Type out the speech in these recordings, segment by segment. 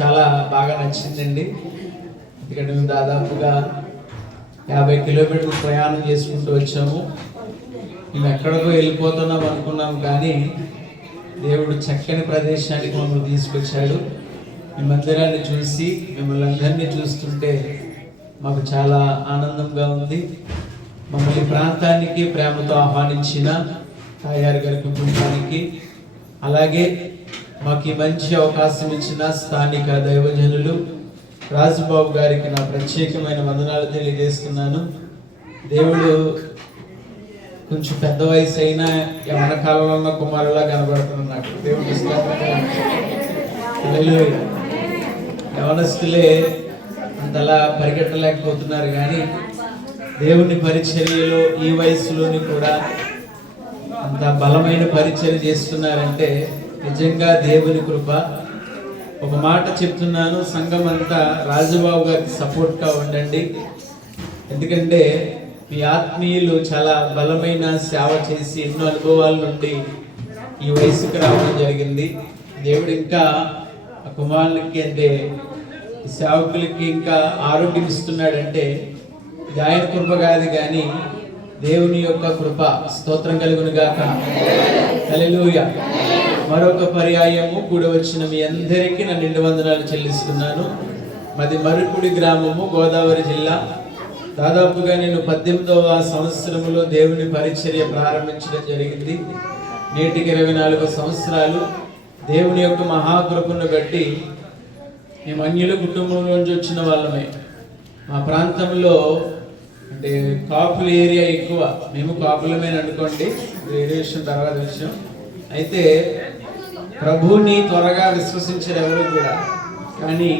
చాలా బాగా నచ్చిందండి. ఎందుకంటే మేము దాదాపుగా 50 కిలోమీటర్లు ప్రయాణం చేసుకుంటూ వచ్చాము. మేము ఎక్కడికో వెళ్ళిపోతున్నాం అనుకున్నాం, కానీ దేవుడు చక్కని ప్రదేశానికి మమ్మల్ని తీసుకొచ్చాడు. మీ మందిరాన్ని చూసి మిమ్మల్ని అందరినీ చూస్తుంటే మాకు చాలా ఆనందంగా ఉంది. మమ్మల్ని ప్రాంతానికి ప్రేమతో ఆహ్వానించిన తాయారు గారి కుటుంబానికి, అలాగే మాకు ఈ మంచి అవకాశం ఇచ్చిన స్థానిక దైవజనులు రాజుబాబు గారికి నా ప్రత్యేకమైన వందనాలు తెలియజేస్తున్నాను. దేవుడు కొంచెం పెద్ద వయసు అయినా యవన కాలంలో ఉన్న కుమారులా కనబడుతున్నాడు నాకు. దేవుడు యవనస్తులే అంతలా పరిగెట్టలేకపోతున్నారు, కానీ దేవుని పరిచర్యలో ఈ వయసులోని కూడా అంత బలమైన పరిచర్య చేస్తున్నారంటే నిజంగా దేవుని కృప. ఒక మాట చెప్తున్నాను, సంఘం అంతా రాజుబాబు గారికి సపోర్ట్గా ఉండండి. ఎందుకంటే మీ ఆత్మీయులు చాలా బలమైన సేవ చేసి ఎన్నో అనుభవాల నుండి ఈ వయసుకు రావడం జరిగింది. దేవుడు ఇంకా ఆ కుమారులకి అంటే సేవకులకి ఇంకా ఆరోగ్యం ఇస్తున్నాడంటే ఇది ఆయన కృప కాదు, కానీ దేవుని యొక్క కృప. స్తోత్రం కలుగును గాక. హల్లెలూయా. మరొక పర్యాయము కూడి వచ్చిన మీ అందరికీ నా నిండు వందనాలు చెల్లిస్తున్నాను. మాది మరుకుడి గ్రామము, గోదావరి జిల్లా. దాదాపుగా నేను 18వ సంవత్సరంలో దేవుని పరిచర్య ప్రారంభించడం జరిగింది. నేటికి 24 సంవత్సరాలు. దేవుని యొక్క మహాకృపను బట్టి మేము అన్యుల కుటుంబం నుంచి వచ్చిన వాళ్ళమే. మా ప్రాంతంలో అంటే కాపుల ఏరియా ఎక్కువ. మేము కాపులమేని అనుకోండి, రేడియేషన్ తర్వాత విషయం. అయితే ప్రభువుని త్వరగా విశ్వసించారు ఎవరు కూడా, కానీ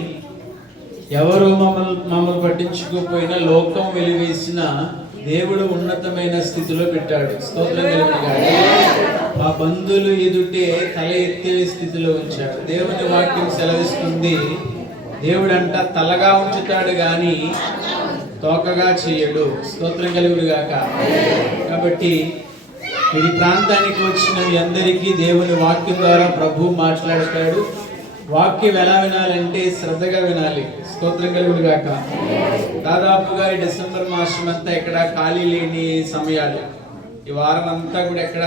ఎవరు మమ్మల్ని పట్టించుకోకపోయినా లోకం వెలివేసిన దేవుడు ఉన్నతమైన స్థితిలో పెట్టాడు. స్తోత్రం కలుగునుగాక. మా బంధువులు ఎదుటే తల ఎత్తే స్థితిలో ఉంచాడు. దేవుని వాక్యం సెలవిస్తుంది, దేవుడంట తలగా ఉంచుతాడు కానీ తోకగా చేయడు. స్తోత్రం కలుగునుగాక. కాబట్టి ఈ ప్రాంతానికి వచ్చిన మీ అందరికీ దేవుని వాక్యం ద్వారా ప్రభు మాట్లాడతాడు. వాక్యం ఎలా వినాలంటే శ్రద్ధగా వినాలి. స్తోత్రం కలుగునుగాక. దాదాపుగా ఈ డిసెంబర్ మాసం అంతా ఎక్కడ ఖాళీ లేని సమయాలు. ఈ వారం అంతా కూడా ఎక్కడ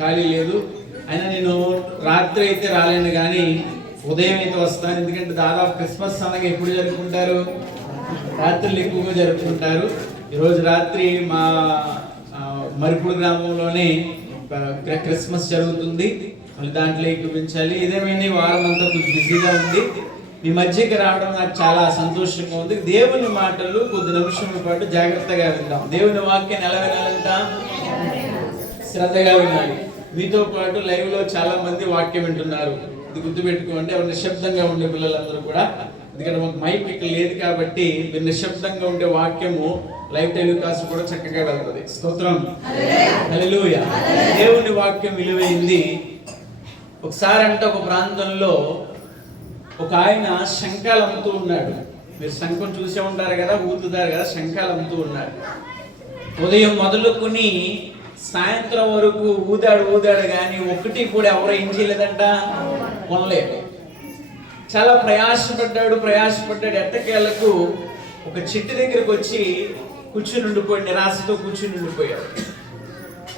ఖాళీ లేదు. అయినా నేను రాత్రి అయితే రాలేను, కానీ ఉదయం అయితే వస్తాను. ఎందుకంటే దాదాపు క్రిస్మస్ పండుగ ఎప్పుడు జరుపుకుంటారు? రాత్రులు ఎక్కువగా జరుపుకుంటారు. ఈరోజు రాత్రి మా మరుపుడు గ్రామంలోనే క్రిస్మస్ జరుగుతుంది. మళ్ళీ దాంట్లో ఎక్కిపించాలి. ఇదేమైనా ఈ వారం అంతా కొంచెం బిజీగా ఉంది. మీ మధ్యకి రావడం నాకు చాలా సంతోషంగా ఉంది. దేవుని మాటలు కొద్ది నిమిషముల పాటు జాగ్రత్తగా విందాం. దేవుని వాక్యాన్ని ఎలా వినాలంట? శ్రద్ధగా వినాలి. మీతో పాటు లైవ్ లో చాలా మంది వాక్యం వింటున్నారు. ఇది గుర్తుపెట్టుకోండి. ఎవరు నిశ్శబ్దంగా ఉండే పిల్లలందరూ కూడా, ఎందుకంటే మాకు మైక్ ఇక్కడ లేదు కాబట్టి మీరు నిశ్శబ్దంగా ఉండే వాక్యము లైవ్ టెలికాస్ట్ కూడా చక్కగా వెళ్తుంది. స్తోత్రం. హల్లెలూయా. దేవుని వాక్యం విలువైంది. ఒకసారి అంటే ఒక ప్రాంతంలో ఒక ఆయన శంఖాలు అమ్ముతూ ఉన్నాడు. మీరు శంఖం చూసే ఉంటారు కదా, ఊతుతారు కదా, శంఖాలు అమ్ముతూ ఉన్నాడు. ఉదయం మొదలుకొని సాయంత్రం వరకు ఊదాడు కానీ ఒక్కటి కూడా ఎవరు ఏం చేయలేదంట, కొనలేదు. చాలా ప్రయాసపడ్డాడు. ఎట్టకేలకు ఒక చెట్టు దగ్గరకు వచ్చి కూర్చుని ఉండిపోయాడు. నిరాశతో కూర్చుని ఉండిపోయాడు.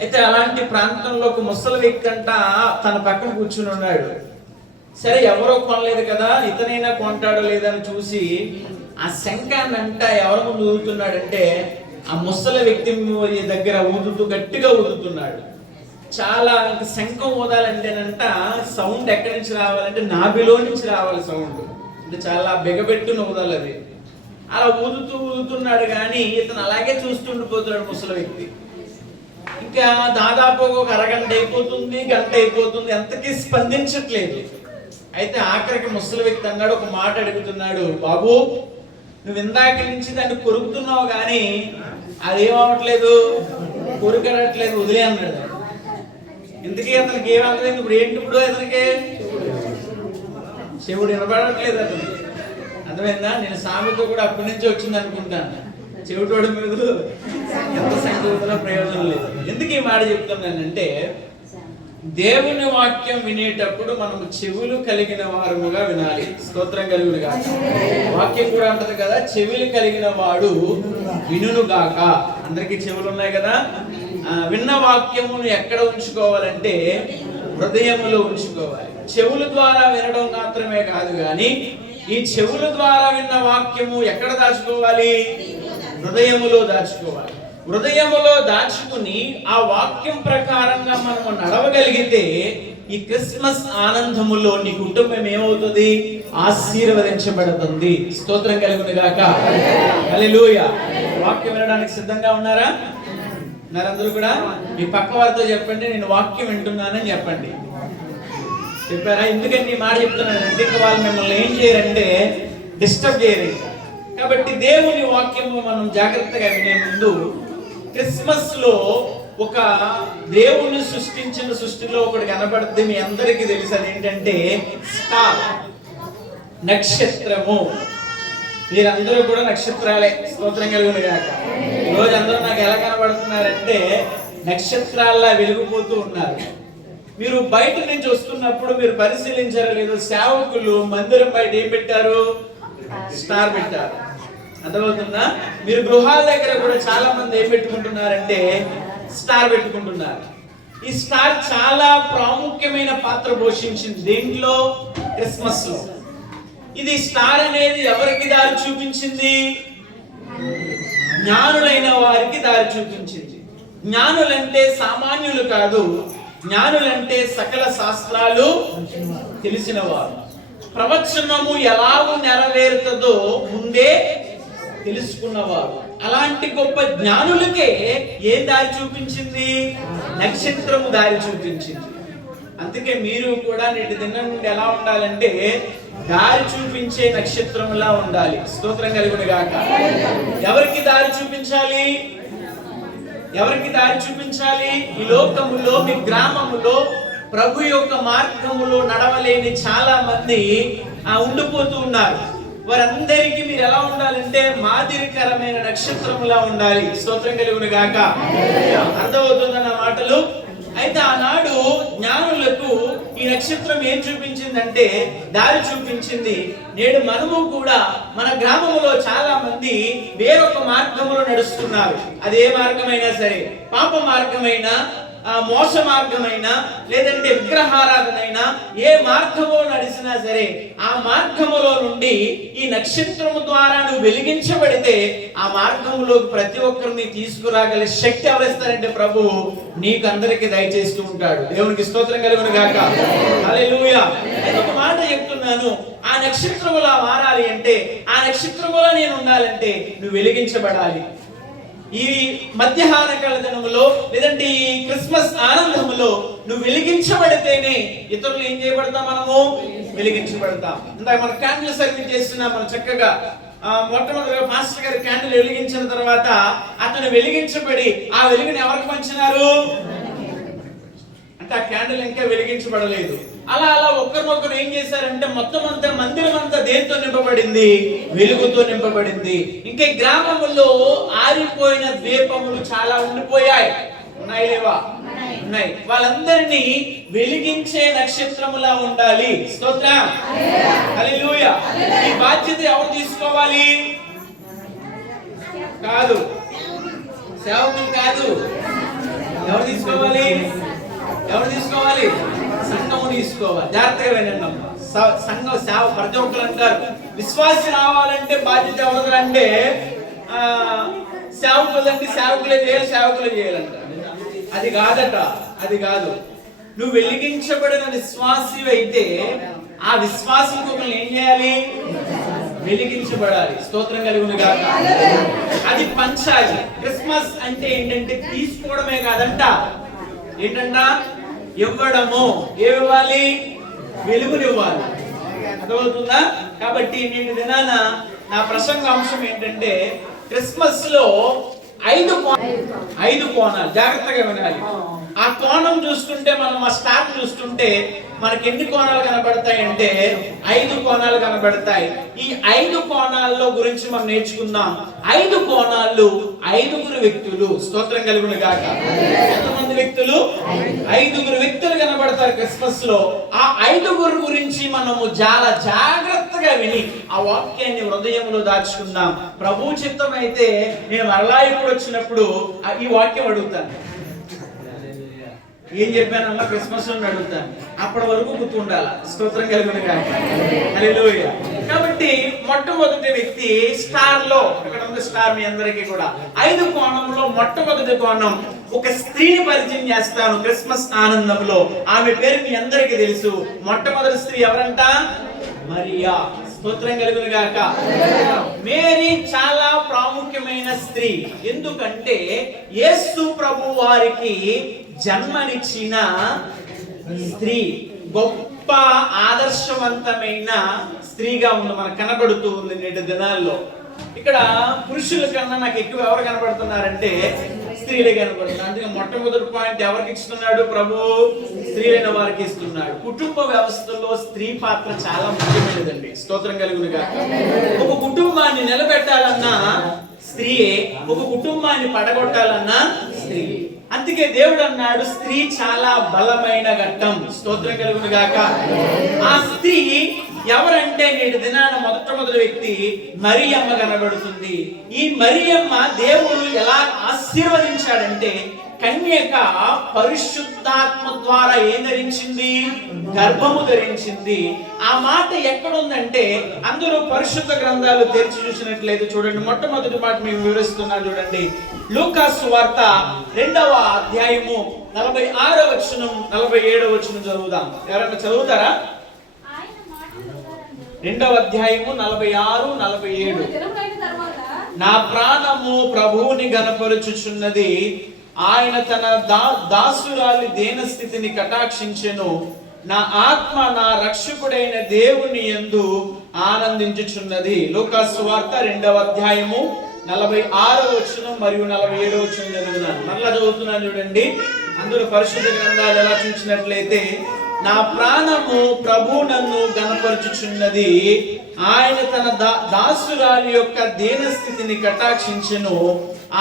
అయితే అలాంటి ప్రాంతంలో ఒక ముసలి వ్యక్తి అంట తన పక్కన కూర్చుని ఉన్నాడు. సరే ఎవరో కొనలేదు కదా, ఇతనైనా కొంటాడో లేదని చూసి ఆ శంఖాన్ని అంట ఎవరి ముందు ఊదుతున్నాడంటే ఆ ముసలి వ్యక్తి దగ్గర గట్టిగా ఊదుతున్నాడు. చాలా శంఖం ఊదాలంటేనంట సౌండ్ ఎక్కడి నుంచి రావాలంటే నాభిలో నుంచి రావాలి సౌండ్. అంటే చాలా బిగబెట్టున ఊదాలి అది. అలా ఊదుతున్నాడు కానీ ఇతను అలాగే చూస్తుండిపోతున్నాడు ముసలి వ్యక్తి. ఇంకా దాదాపు ఒక అరగంట అయిపోతుంది, గంట అయిపోతుంది, ఎంతకీ స్పందించట్లేదు. అయితే ఆఖరికి ముసలి వ్యక్తి అన్నాడు, ఒక మాట అడుగుతున్నాడు, బాబు నువ్వు ఇందాక నుంచి దాన్ని కొరుకుతున్నావు కానీ అదేమవట్లేదు, కొరుకడట్లేదు, వదిలే అన్నాడు. ఇందుకే అతనికి ఏమవుతుంది? ఇప్పుడు ఏంటి? ఇప్పుడు అతనికి చెవుడు వినపడట్లేదు. అతను అర్థమైందా? నేను సామెతో కూడా అప్పటి నుంచి వచ్చింది అనుకుంటాను. చెవిటోడి మీద ఎంత సంగీతంలో ప్రయోజనం లేదు. ఎందుకు ఈ మాట చెప్తున్నానంటే దేవుని వాక్యం వినేటప్పుడు మనము చెవులు కలిగిన వారముగా వినాలి. స్తోత్రం కలుగునుగా. వాక్యం కూడా అంటది కదా, చెవులు కలిగిన వాడు వినుగాక. అందరికి చెవులు ఉన్నాయి కదా. విన్న వాక్యమును ఎక్కడ ఉంచుకోవాలంటే హృదయములో ఉంచుకోవాలి. చెవుల ద్వారా వినడం మాత్రమే కాదు కానీ ఈ చెవుల ద్వారా విన్న వాక్యము ఎక్కడ దాచుకోవాలి? హృదయములో దాచుకోవాలి. హృదయములో దాచుకుని ఆ వాక్యం ప్రకారంగా మనము నడవగలిగితే ఈ క్రిస్మస్ ఆనందములో నీ కుటుంబం ఏమవుతుంది? ఆశీర్వదించబడుతుంది. స్తోత్రం కలుగును గాక. హల్లెలూయా. వాక్యం వినడానికి సిద్ధంగా ఉన్నారా? అందరూ కూడా మీ పక్క వారితో చెప్పండి, నేను వాక్యం వింటున్నానని చెప్పండి. చెప్పారా? ఎందుకని మాట చెప్తున్నానంటే ఇంకా వాళ్ళు మిమ్మల్ని ఏం చేయరంటే డిస్టర్బ్ చేయరు. కాబట్టి దేవుని వాక్యము మనం జాగ్రత్తగా వినే ముందు క్రిస్మస్ లో ఒక దేవుని సృష్టించిన సృష్టిలో ఒకటి కనబడుతుంది. మీ అందరికీ తెలుసు, ఏంటంటే స్టార్, నక్షత్రము. మీరందరూ కూడా నక్షత్రాలే. స్తోత్రం కలుగును గాక. ఈరోజు అందరూ నాకు ఎలా కనబడుతున్నారంటే నక్షత్రాల్లా వెలిగిపోతూ ఉన్నారు. మీరు బయట నుంచి వస్తున్నప్పుడు మీరు పరిశీలించారో లేదో, సేవకులు మందిరం బయట ఏం పెట్టారు? స్టార్ పెట్టారు. అర్థమవుతుందా? మీరు గృహాల దగ్గర కూడా చాలా మంది ఏం పెట్టుకుంటున్నారంటే స్టార్ పెట్టుకుంటున్నారు. ఈ స్టార్ చాలా ప్రాముఖ్యమైన పాత్ర పోషించింది దేంట్లో? క్రిస్మస్ లో. ఇది స్టార్ అనేది ఎవరికి దారి చూపించింది? జ్ఞానులైన వారికి దారి చూపించింది. జ్ఞానులంటే సామాన్యులు కాదు, జ్ఞానులంటే సకల శాస్త్రాలు తెలిసిన వారు. ప్రవచనము ఎలాగూ నెరవేరుతుందో ముందే తెలుసుకున్నవారు. అలాంటి గొప్ప జ్ఞానులకే ఏం దారి చూపించింది? నక్షత్రము దారి చూపించింది. అందుకే మీరు కూడా నేటి దినం నుండి ఎలా ఉండాలంటే దారి చూపించే నక్షత్రములా ఉండాలి. స్తోత్రం కలుగును గాక. ఎవరికి దారి చూపించాలి? ఎవరికి దారి చూపించాలి? ఈ లోకములో, మీ గ్రామములో ప్రభు యొక్క మార్గములో నడవలేని చాలా మంది ఉండిపోతూ ఉన్నారు. వారందరికీ మీరు ఎలా ఉండాలంటే మాదిరికరమైన నక్షత్రములా ఉండాలి. స్తోత్రం కలుగును గాక. అర్థమవుతుందన్న మాటలు. అయితే ఆనాడు జ్ఞానులకు ఈ నక్షత్రం ఏం చూపించిందంటే దారి చూపించింది. నేడు మనము కూడా మన గ్రామంలో చాలా మంది వేరొక మార్గములో నడుస్తున్నారు. అది ఏ మార్గమైనా సరే, పాప మార్గమైనా, మోస మార్గమైనా, లేదంటే విగ్రహారాధనైనా, ఏ మార్గములో నడిచినా సరే ఆ మార్గములో నుండి ఈ నక్షత్రము ద్వారా నువ్వు వెలిగించబడితే ఆ మార్గములోకి ప్రతి ఒక్కరిని తీసుకురాగల శక్తి ఎవరిస్తారంటే ప్రభువు నీకు అందరికి దయచేస్తూ ఉంటాడు. దేవునికి స్తోత్రం కలుగును గాక. హల్లెలూయా. ఒక మాట చెప్తున్నాను, ఆ నక్షత్రములా మారాలి అంటే, ఆ నక్షత్రములా నేను ఉండాలంటే నువ్వు వెలిగించబడాలి. ఈ మధ్యాహ్న కాల దినములో, లేదంటే ఈ క్రిస్మస్ ఆనందములో నువ్వు వెలిగించబడితేనే ఇతరులు ఏం చేయబడతాం? మనము వెలిగించబడతాం. ఇందాక మన క్యాండిల్ సర్వీస్ చేస్తున్నాం. మనం చక్కగా మొట్టమొదటిగా మాస్టర్ గారి క్యాండిల్ వెలిగించిన తర్వాత అతను వెలిగించబడి ఆ వెలుగుని ఎవరికి పంచినారు అంటే ఆ క్యాండిల్ ఇంకా వెలిగించబడలేదు. అలా అలా ఒక్కరినొక్కరు ఏం చేశారంటే మొత్తం అంతా మందిరం అంతా దేంతో నింపబడింది? వెలుగుతో నింపబడింది. ఇంకా ఈ గ్రామములో ఆరిపోయిన దీపములు చాలా ఉండిపోయాయి. ఉన్నాయి లేవా? ఉన్నాయి. వాళ్ళందరినీ వెలిగించే నక్షత్రములా ఉండాలి. స్తోత్రం. హల్లెలూయా. ఈ బాధ్యత ఎవరు తీసుకోవాలి? కాదు, సేవకులు కాదు. ఎవరు తీసుకోవాలి? ఎవరు తీసుకోవాలి? సంఘము తీసుకోవాలి. జాగ్రత్తగా వినండి. సంఘం సేవ ప్రతి ఒక్కరు అంటారు విశ్వాసి రావాలంటే బాధ్యత ఎవరు అంటే సేవకులంటే సేవకులే చేయాలి, సేవకులే చేయాలంట. అది కాదట, అది కాదు. నువ్వు వెలిగించబడిన విశ్వాసి అయితే ఆ విశ్వాసం ఒకరిని ఏం చేయాలి? వెలిగించబడాలి. స్తోత్రం కలుగును గాక. అది పంచాలి. క్రిస్మస్ అంటే ఏంటంటే తీసుకోవడమే కాదంట, ఏంటంట? ఇవ్వడము. ఏమివ్వాలి? వెలుగునివ్వాలి. అర్థమవుతుందా? కాబట్టి నేటి దినాన నా ప్రసంగ అంశం ఏంటంటే క్రిస్మస్ లో 5 కోణాలు. జాగ్రత్తగా వినాలి. ఆ కోణం చూస్తుంటే, మనం ఆ స్టార్ చూస్తుంటే మనకి ఎన్ని కోణాలు కనబడతాయి అంటే 5 కోణాలు కనబడతాయి. ఈ 5 కోణాల్లో గురించి మనం నేర్చుకుందాం. 5 కోణాలు 5గురు వ్యక్తులు. స్తోత్రం కలుగును గాక. ఎంతమంది వ్యక్తులు? 5గురు వ్యక్తులు కనబడతారు క్రిస్మస్ లో. ఆ 5గురు గురించి మనము చాలా జాగ్రత్తగా విని ఆ వాక్యాన్ని హృదయంలో దాచుకుందాం. ప్రభు చిత్తం అయితే నేను మరలా ఇప్పుడు వచ్చినప్పుడు ఈ వాక్యం అడుగుతాను. ఏం చెప్పానమ్మా క్రిస్మస్ అని అడుగుతాను. అప్పటి వరకు గుర్తుండాల. స్తోత్రం కలుగును గాక. హల్లెలూయా. కాబట్టి మొట్టమొదటి వ్యక్తి స్టార్ లో, ఇక్కడ ఉంది స్టార్ మీ అందరికీ కూడా. 5 కోణంలో మొట్టమొదటి కోణం ఒక స్త్రీని పరిచయం చేస్తాను క్రిస్మస్ ఆనందంలో. ఆమె పేరు మీ అందరికీ తెలుసు. మొట్టమొదటి స్త్రీ ఎవరంట? మరియా. స్తోత్రం కలుగును గాక. మేరీ చాలా ప్రాముఖ్యమైన స్త్రీ. ఎందుకంటే యేసు ప్రభు వారికి జన్మనిచ్చిన స్త్రీ. గొప్ప ఆదర్శవంతమైన స్త్రీగా ఉంది, మనకు కనబడుతూ ఉంది నేటి దినాల్లో. ఇక్కడ పురుషుల కన్నా నాకు ఎక్కువ ఎవరు కనబడుతున్నారంటే స్త్రీలే కనబడుతున్నారు. అందుకే మొట్టమొదటి పాయింట్ ఎవరికి ఇస్తున్నాడు ప్రభు? స్త్రీలైన వారికి ఇస్తున్నాడు. కుటుంబ వ్యవస్థలో స్త్రీ పాత్ర చాలా ముఖ్యమైనదండి. స్తోత్రం కలుగును గాక. ఒక కుటుంబాన్ని నిలబెట్టాలన్నా స్త్రీయే, ఒక కుటుంబాన్ని పడగొట్టాలన్నా స్త్రీ. అందుకే దేవుడు అన్నాడు స్త్రీ చాలా బలమైన ఘట్టం. స్తోత్రం కలుగును గాక. ఆ స్త్రీ ఎవరంటే నేటి దినాన మొట్టమొదటి వ్యక్తి మరియమ్మ కనబడుతుంది. ఈ మరియమ్మ దేవుడు ఎలా ఆశీర్వదించాడంటే కన్యక పరిశుద్ధాత్మ ద్వారా ఏం ధరించింది? గర్భము ధరించింది. ఆ మాట ఎక్కడుందంటే అందరూ పరిశుద్ధ గ్రంథాలు తెరిచి చూసినట్లయితే చూడండి. మొట్టమొదటి మాట మేము వివరిస్తున్నాను చూడండి. లూకా సువార్త 2వ అధ్యాయము 46వ వచనం 47వ వచనం చదువుదాం. ఎవరైనా చదువుతారా? 2వ అధ్యాయము 46, 47. నా ప్రాణము ప్రభువుని గణపరుచుచున్నది, ఆయన తన దాసురాలి దీనస్థితిని కటాక్షించెను. నా ఆత్మ నా రక్షకుడైన దేవుని యందు ఆనందించుచున్నది. లూకా సువార్త 2వ అధ్యాయము 46వ వచనం మరియు 47వ వచనం చదువుతున్నాను. మరలా చదువుతున్నాను చూడండి. అందరూ పరిశుద్ధ గ్రంథాలు ఎలా చూసినట్లయితే నా ప్రాణము ప్రభు నన్ను గణపరచుచున్నది, ఆయన తన దాసురాలి యొక్క దీనస్థితిని కటాక్షించెను,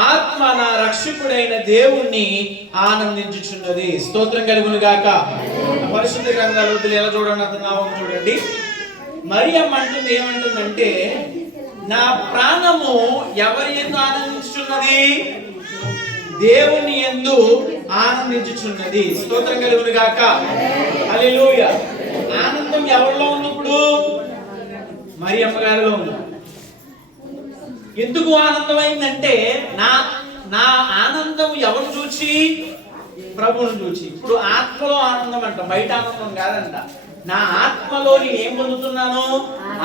ఆత్మ నా రక్షకుడైన దేవుణ్ణి ఆనందించుచున్నది. స్తోత్రం కలుగును గాక. పరిశుద్ధ గ్రంథాలు ఎలా చూడనున్నాము చూడండి. మరియమ్మ అంటుంది ఏమంటుందంటే నా ప్రాణము ఎవరి యందు ఆనందించుచున్నది? దేవుని యందు ఆనందించుచున్నది. స్తోత్రం కలుగును గాక. హల్లెలూయా. ఆనందం ఎవరిలో ఉన్నప్పుడు? మరియమ్మ గారిలో ఉంది. ఎందుకు ఆనందమైందంటే నా ఆనందం ఎవరు చూచి? ప్రభువును చూచి. ఇప్పుడు ఆత్మలో ఆనందం అంట, బయట ఆనందం కాదంట. నా ఆత్మలో నేను ఏం పొందుతున్నాను?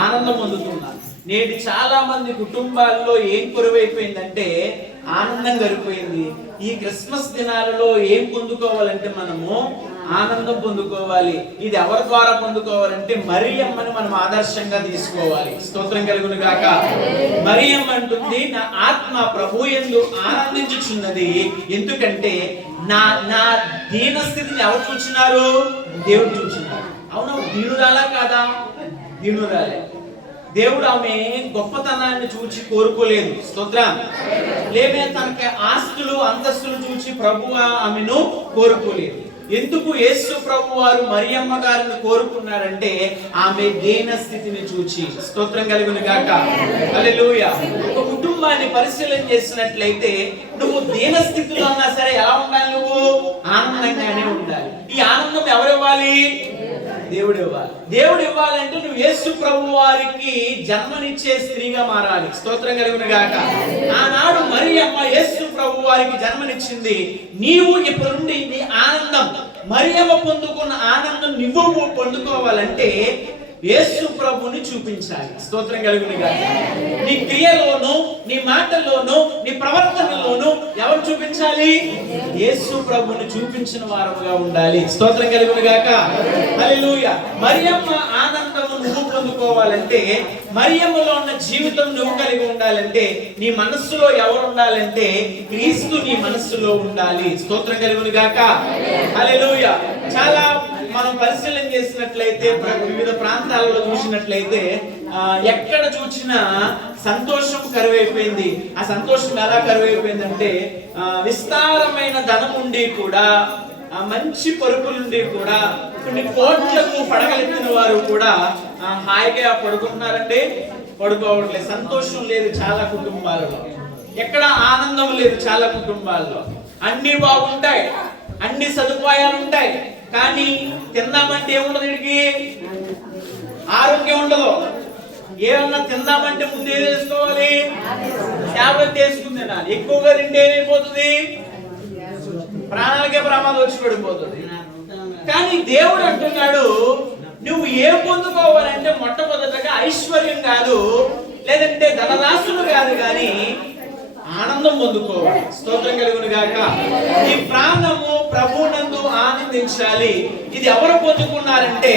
ఆనందం పొందుతున్నాను. నేటి చాలా మంది కుటుంబాల్లో ఏం కొరవైపోయిందంటే ఆనందం గడిపోయింది. ఈ క్రిస్మస్ దినాలలో ఏం పొందుకోవాలంటే మనము ఆనందం పొందుకోవాలి. ఇది ఎవరి ద్వారా పొందుకోవాలంటే మరియమ్మని మనం ఆదర్శంగా తీసుకోవాలి. స్తోత్రం కలుగును గాక. మరియమ్మ అంటుంది నా ఆత్మ ప్రభు యందు ఆనందించుచున్నది. ఎందుకంటే నా దీనస్థితిని ఎవరు చూచినారు? దేవుడు చూచినారు. అవునా? దీనురాలా కాదా? దీనురాలే. దేవుడు ఆమె గొప్పతనాన్ని చూచి కోరుకోలేదు. స్తోత్రం. లేమే తనకి ఆస్తులు అంతస్తులు చూచి ప్రభువు ఆమెను కోరుకోలేదు. ఎందుకు యేసు ప్రభు వారు మరియమ్మ గారిని కోరుకున్నారంటే ఆమె దీన స్థితిని చూచి. స్తోత్రం కలుగును గాక. హల్లెలూయా. ఒక కుటుంబాన్ని పరిశీలన చేసినట్లయితే నువ్వు దీన స్థితిలో ఉన్నా సరే ఎలా ఉండాలి? నువ్వు ఆనందంగానే ఉండాలి. ఈ ఆనందం ఎవరు ఇవ్వాలి? దేవుడు ఇవ్వాలి. దేవుడు ఇవ్వాలంటే నువ్వు యేసు ప్రభు వారికి జన్మనిచ్చే స్త్రీగా మారాలి. స్తోత్రం కలుగును గాక. ఆనాడు మరియమ్మ యేసు ప్రభు వారికి జన్మనిచ్చింది. నీవు ఇప్పుడు నుండి నీ ఆనందం, మరియమ్మ పొందుకున్న ఆనందం నువ్వు పొందుకోవాలంటే యేసు ప్రభుని చూపించాలి. స్తోత్రం కలుగును గాక. నీ క్రియలోను, నీ మాటల్లోను, నీ ప్రవర్తనలోను ఎవరు చూపించాలి? యేసు ప్రభుని చూపించిన వారముగా ఉండాలి. స్తోత్రం కలుగును గాక. హల్లెలూయా. మరియమ్మ ఆనందము నువ్వు పొందుకో పొందుకోవాలంటే, మరియమ్మలో ఉన్న జీవితం నువ్వు కలిగి ఉండాలంటే, నీ మనస్సులో ఎవరు ఉండాలంటే క్రీస్తు నీ మనస్సులో ఉండాలి. స్తోత్రం కలుగును గాక. హల్లెలూయా. చాలా మనం పరిశీలన చేసినట్లయితే వివిధ ప్రాంతాలలో చూసినట్లయితే ఎక్కడ చూసినా సంతోషం కరువైపోయింది. ఆ సంతోషం ఎలా కరువైపోయిందంటే, విస్తారమైన ధనం ఉండి కూడా, మంచి పరుపులుండి కూడా, కొన్ని కోట్లకు పడగలెత్తిన వారు కూడా హాయిగా పడుకుంటున్నారంటే పడుకోవట్లేదు. సంతోషం లేదు చాలా కుటుంబాలలో, ఎక్కడ ఆనందం లేదు చాలా కుటుంబాల్లో. అన్ని బాగుంటాయి, అన్ని సదుపాయాలు ఉంటాయి, కానీ తిందామంటే ఏముండదు, వీడికి ఆరోగ్యం ఉండదు. ఏమన్నా తిందామంటే ముందు ఏం వేసుకోవాలి, టాబ్లెట్ వేసుకుని తినాలి. ఎక్కువగా తింటే ఏమైపోతుంది, ప్రాణాలకే ప్రమాదం వచ్చి పడిపోతుంది. కానీ దేవుడు అంటున్నాడు, నువ్వు ఏం పొందుకోవాలంటే మొట్టమొదటగా ఐశ్వర్యం కాదు, లేదంటే ధనరాశులు కాదు, కానీ ఆనందం పొందుకోవాలి. స్తోత్రం కలుగును గాక. ఈ ప్రాణము ప్రభువునందు ఆనందించాలి. ఇది ఎవరు పొందుకున్నారంటే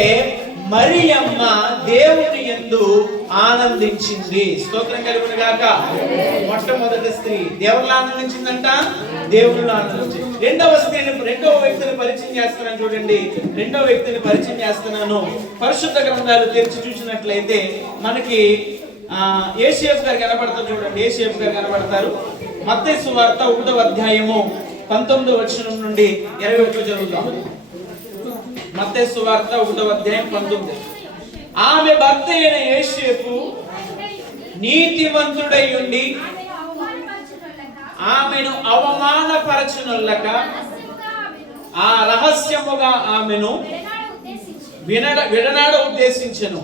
మరియమ్మ దేవుని యందు ఆనందించింది. స్తోత్రం కలుగును గాక. మొట్టమొదటి స్త్రీ దేవుళ్ళు ఆనందించిందంట, దేవుళ్ళు ఆనందించింది. రెండవ వ్యక్తిని పరిచయం చేస్తున్నాను చూడండి. రెండవ వ్యక్తిని పరిచయం చేస్తున్నాను. పరిశుద్ధ గ్రంథాలు తెరిచి చూసినట్లయితే మనకి యేషేపు గారు కనబడతారు. చూడండి, యేషేపు గారు కనబడతారు. మత్తయి సువార్త 1వ అధ్యాయము 19వ వచనం నుండి 21 చదువుతాం. మత్తయి సువార్త 1వ అధ్యాయం 19. ఆమె భర్త అయిన యేషేపు నీతిమంతుడై ఉండి ఆమెను అవమానపరచునొల్లక ఆ రహస్యముగా ఆమెను విడనాడ ఉద్దేశించెను.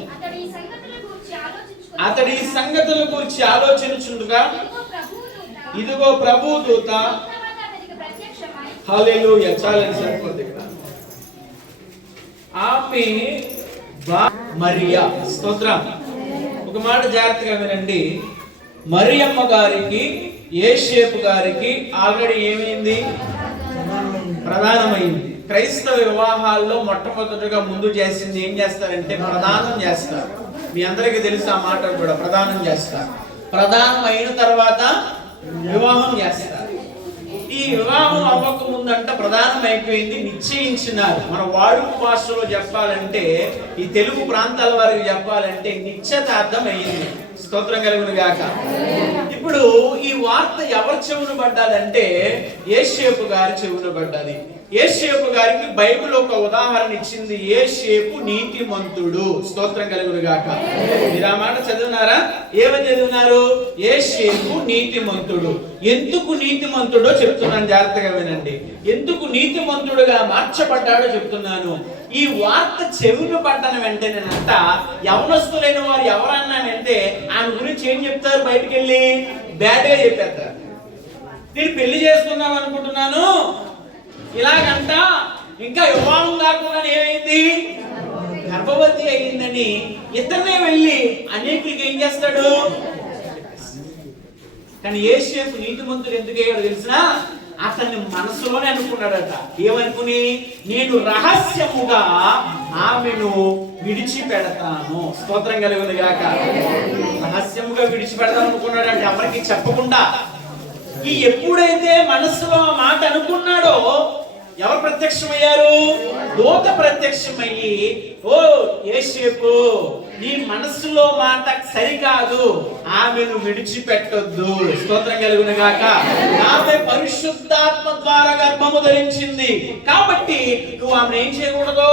అతడు ఈ సంగతుల గురించి ఆలోచించుండగా ఇదిగో ప్రభు దూత, హల్లెలూయా, చాలని సరిపోతుంది. ఆమె మరియా. స్తోత్రం. ఒక మాట జాగ్రత్తగా వినండి. మరియమ్మ గారికి యేషేపు గారికి ఆల్రెడీ ఏమైంది, ప్రధానమైంది. క్రైస్తవ వివాహాల్లో మొట్టమొదటిగా ముందు చేసింది ఏం చేస్తారంటే ప్రదానం చేస్తారు. మీ అందరికీ తెలుసు ఆ మాట కూడా, ప్రదానం చేస్తారు. ప్రదానం అయిన తర్వాత వివాహం చేస్తారు. ఈ వివాహం అవ్వక ముందంట ప్రదానం అయిపోయింది, నిశ్చయించినారు. మన వాడుక భాషలో చెప్పాలంటే, ఈ తెలుగు ప్రాంతాల వారికి చెప్పాలంటే నిశ్చితార్థం అయ్యింది. స్తోత్రం కలుగును గాక. ఇప్పుడు ఈ వార్త ఎవరి చెవున పడ్డాదంటే యేషేపు గారి చెవున పడ్డది. యేషేపు గారికి బైబిల్ ఒక ఉదాహరణ ఇచ్చింది. యేషేపు నీతిమంతుడు. స్తోత్రం కలుగును గాక. మీరు ఆ మాట చదివినారా? ఏమని చదివినారు? యేషేపు నీతిమంతుడు. ఎందుకు నీతిమంతుడో చెప్తున్నాను, జాగ్రత్తగా వినండి. ఎందుకు నీతిమంతుడుగా మార్చబడ్డాడో చెప్తున్నాను. ఈ వార్త చెవును పడ్డన వెంటనేనంట యవనస్తులైన వారు ఎవరన్నా అంటే ఆయన గురించి ఏం చెప్తారు, బయటికి వెళ్ళి బ్యాడ్ గా చెప్పేస్తారు. నేను పెళ్లి చేసుకుందాం అనుకుంటున్నాను ఇలాగంట, ఇంకా వివాహం కాకుండా ఏమైంది, గర్భవతి అయిందని ఇతనే వెళ్ళి అనేకులకి ఏం చేస్తాడు. కానీ యేషేపు నీతిమంతుడు ఎందుకు అయ్యాడో తెలిసినా, అతన్ని మనసులోనే అనుకున్నాడట. ఏమనుకుని, నేను రహస్యముగా ఆమెను విడిచిపెడతాను. స్తోత్రం కలుగును గాక. రహస్యముగా విడిచిపెడతాను అనుకున్నాడంటే ఎవరికి చెప్పకుండా. ఈ ఎప్పుడైతే మనసులో ఆ మాట అనుకున్నాడో ఎవరు ప్రత్యక్షమయ్యారు? దూత ప్రత్యక్షమయ్యి, ఓ యేషేపు, నీ మనసులో మాట సరికాదు, ఆమెను విడిచిపెట్టొద్దు. స్తోత్రం కలుగును గాక. ఆమె పరిశుద్ధాత్మ ద్వారా గర్భము ధరించింది కాబట్టి నువ్వు ఆమెను ఏం చేయకూడదు,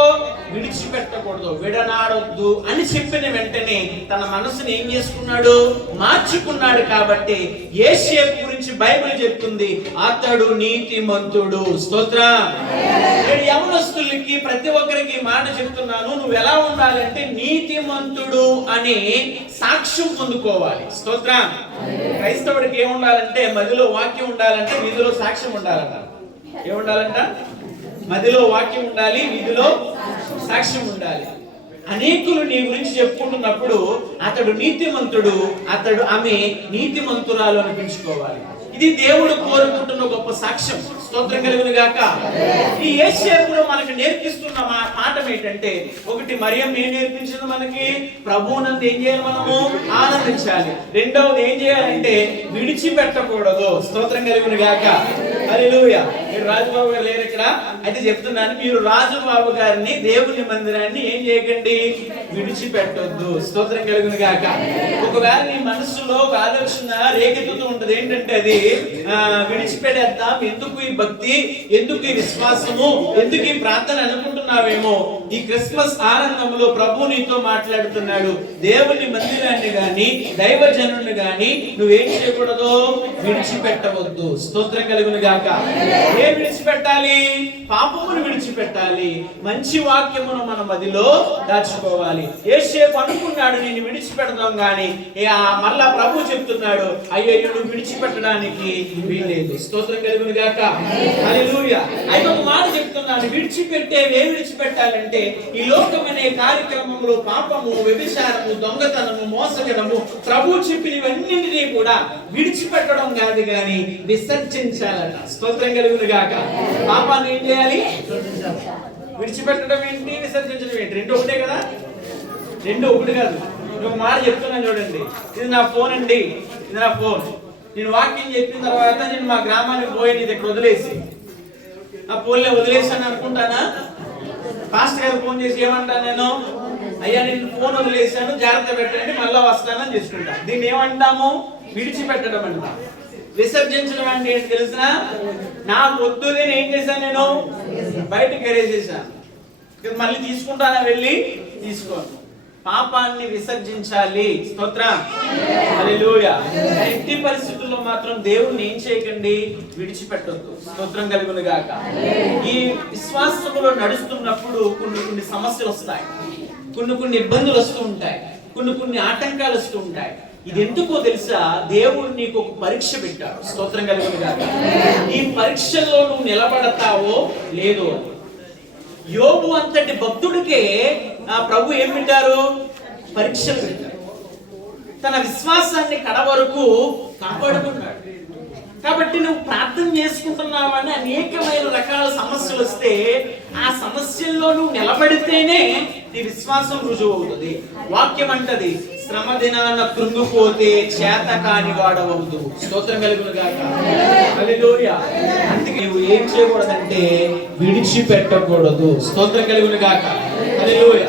విడిచిపెట్టకూడదు, విడనాడొద్దు అని చెప్పిన వెంటనే తన మనసుని ఏం చేసుకున్నాడు, మార్చుకున్నాడు. కాబట్టి యేషేపు గురించి బైబిల్ చెప్తుంది, అతడు నీతిమంతుడు. స్తోత్రం. యవనస్తులకి ప్రతి ఒక్కరికి మాట చెప్తున్నాను, నువ్వు ఎలా ఉండాలంటే నీతిమంతుడు అనే సాక్ష్యం పొందుకోవాలి. స్తోత్రం. క్రైస్తవుడికి ఏముండాలంటే మదిలో వాక్యం ఉండాలంటే వీధిలో సాక్ష్యం ఉండాలంట. ఏముండాలంట? మదిలో వాక్యం ఉండాలి, వీధిలో సాక్ష్యం ఉండాలి. అనేకులు నీ గురించి చెప్పుకుంటున్నప్పుడు అతడు నీతిమంతుడు, ఆమె నీతిమంతురాలు అనిపించుకోవాలి. ఇది దేవుడు కోరుకుంటున్న గొప్ప సాక్ష్యం. స్తోత్రం కలుగును గాక. ఈ యేషయాలో మనకు నేర్పిస్తున్న పాఠం ఏంటంటే, ఒకటి మరియమ్మ ఏం నేర్పించింది మనకి? ప్రభువునందు ఏం చేయాలి? మనము ఆనందించాలి. రెండవది ఏం చేయాలంటే విడిచిపెట్టకూడదు. స్తోత్రం కలుగును గాక. హల్లెలూయా. మీరు రాజుబాబు గారు లేరు ఇక్కడ, అయితే చెప్తున్నాను, మీరు రాజుబాబు గారిని దేవుని మందిరాన్ని ఏం చేయకండి? విడిచిపెట్టొద్దు. స్తోత్రం కలుగును గాక. ఒకవేళ నీ మనసులో ఒక ఆలోచన రేకెత్తుతూ ఉంటది, ఏంటంటే అది విడిచిపెట్టేద్దాం, ఎందుకు ఈ భక్తి, ఎందుకు ఈ విశ్వాసము, ఎందుకు ఈ ప్రార్థన అనుకుంటున్నావేమో. ఈ క్రిస్మస్ ఆనందంలో ప్రభు నీతో మాట్లాడుతున్నాడు. దేవుని మందిరాన్ని గాని దైవజనుని గాని నువ్వేం చేయకూడదు? విడిచిపెట్టవద్దు. స్తోత్రం కలుగును గాక. ఏం విడిచిపెట్టాలి? పాపమును విడిచిపెట్టాలి. మంచి వాక్యమును మన మదిలో దాచుకోవాలి. యేసేపు అనుకున్నాడు నేను విడిచిపెడదాం గాని, మరలా ప్రభు చెప్తున్నాడు, అయ్యో నువ్వు విడిచిపెట్టడానికి వీల్లేదు. స్తోత్రం కలుగును గాక. హల్లెలూయా. అయితే ఒక మాట చెప్తున్నాను, విడిచిపెట్టేవి ఏం విడిచిపెట్టాలంటే, ఈ లోకం అనే కార్యక్రమంలో పాపము, వ్యభిచారము, దొంగతనము, మోసగడము, ప్రభు చెప్పినవన్నింటినీ కూడా విడిచిపెట్టడం కాదు గాని విసర్జించాలట. స్తోత్రం కలుగును గాక. పాపాన్ని ఏం చేయాలి? విడిచిపెట్టడం ఏంటి, విసర్జించడం ఏంటి? రెండు ఒకటే కదా? రెండు ఒకటి కాదు. ఒక మాట చెప్తున్నాను చూడండి, ఇది నా ఫోన్ అండి, ఇది నా ఫోన్. నేను వాక్యం చెప్పిన తర్వాత నేను మా గ్రామానికి పోయి నీ దగ్గర వదిలేసి, నా ఫోన్లే వదిలేసాను అనుకుంటానా? పాస్టర్ గారు ఫోన్ చేసి ఏమంటాను నేను? అయ్యా నేను ఫోన్ వదిలేసాను, జాగ్రత్త పెట్టండి, మళ్ళా వస్తానని చేసుకుంటా. దీన్ని ఏమంటాము? విడిచిపెట్టడం అంటాం. విసర్జించడం అంటే ఏంటి తెలుసా? నా వద్దు నేను ఏం చేశాను? నేను బయటకు ఎరేసేసాను, మళ్ళీ తీసుకుంటానా? వెళ్ళి తీసుకోను. పాపాన్ని విసర్జించాలి. స్తోత్రం. హల్లెలూయా. ఎట్టి పరిస్థితుల్లో మాత్రం దేవుణ్ణి ఏం చేయకండి? విడిచిపెట్టొద్దు. స్తోత్రం కలుగును గాక. ఈ విశ్వాసములో నడుస్తున్నప్పుడు కొన్ని సమస్యలు వస్తాయి, కొన్ని ఇబ్బందులు వస్తూ ఉంటాయి, కొన్ని ఆటంకాలు వస్తూ ఉంటాయి. ఇది ఎందుకో తెలుసా? దేవుడు నీకు ఒక పరీక్ష పెట్టాడు. స్తోత్రం కలుగును గాక. ఈ పరీక్షలో నువ్వు నిలబడతావో లేదో అని. యోబు అంతటి భక్తుడికే ప్రభు ఏం పెట్టారు? పరీక్షలు పెట్టారు. తన విశ్వాసాన్ని కడ వరకు కాపాడుకున్నాడు. కాబట్టి నువ్వు ప్రార్థన చేసుకుంటున్నావని అనేకమైన రకాల సమస్యలు వస్తే ఆ సమస్యల్లో నువ్వు నిలబడితేనే నీ విశ్వాసం రుజువు అవుతుంది. వాక్యం అంటది, శ్రమ దినాన కృంగిపోతే చేత కాని వాడవద్దు. స్తోత్రం కలుగును గాక. హల్లెలూయా. అందుకే నువ్వు ఏం చేయకూడదంటే విడిచిపెట్టకూడదు. స్తోత్రం కలుగును గాక. హల్లెలూయా.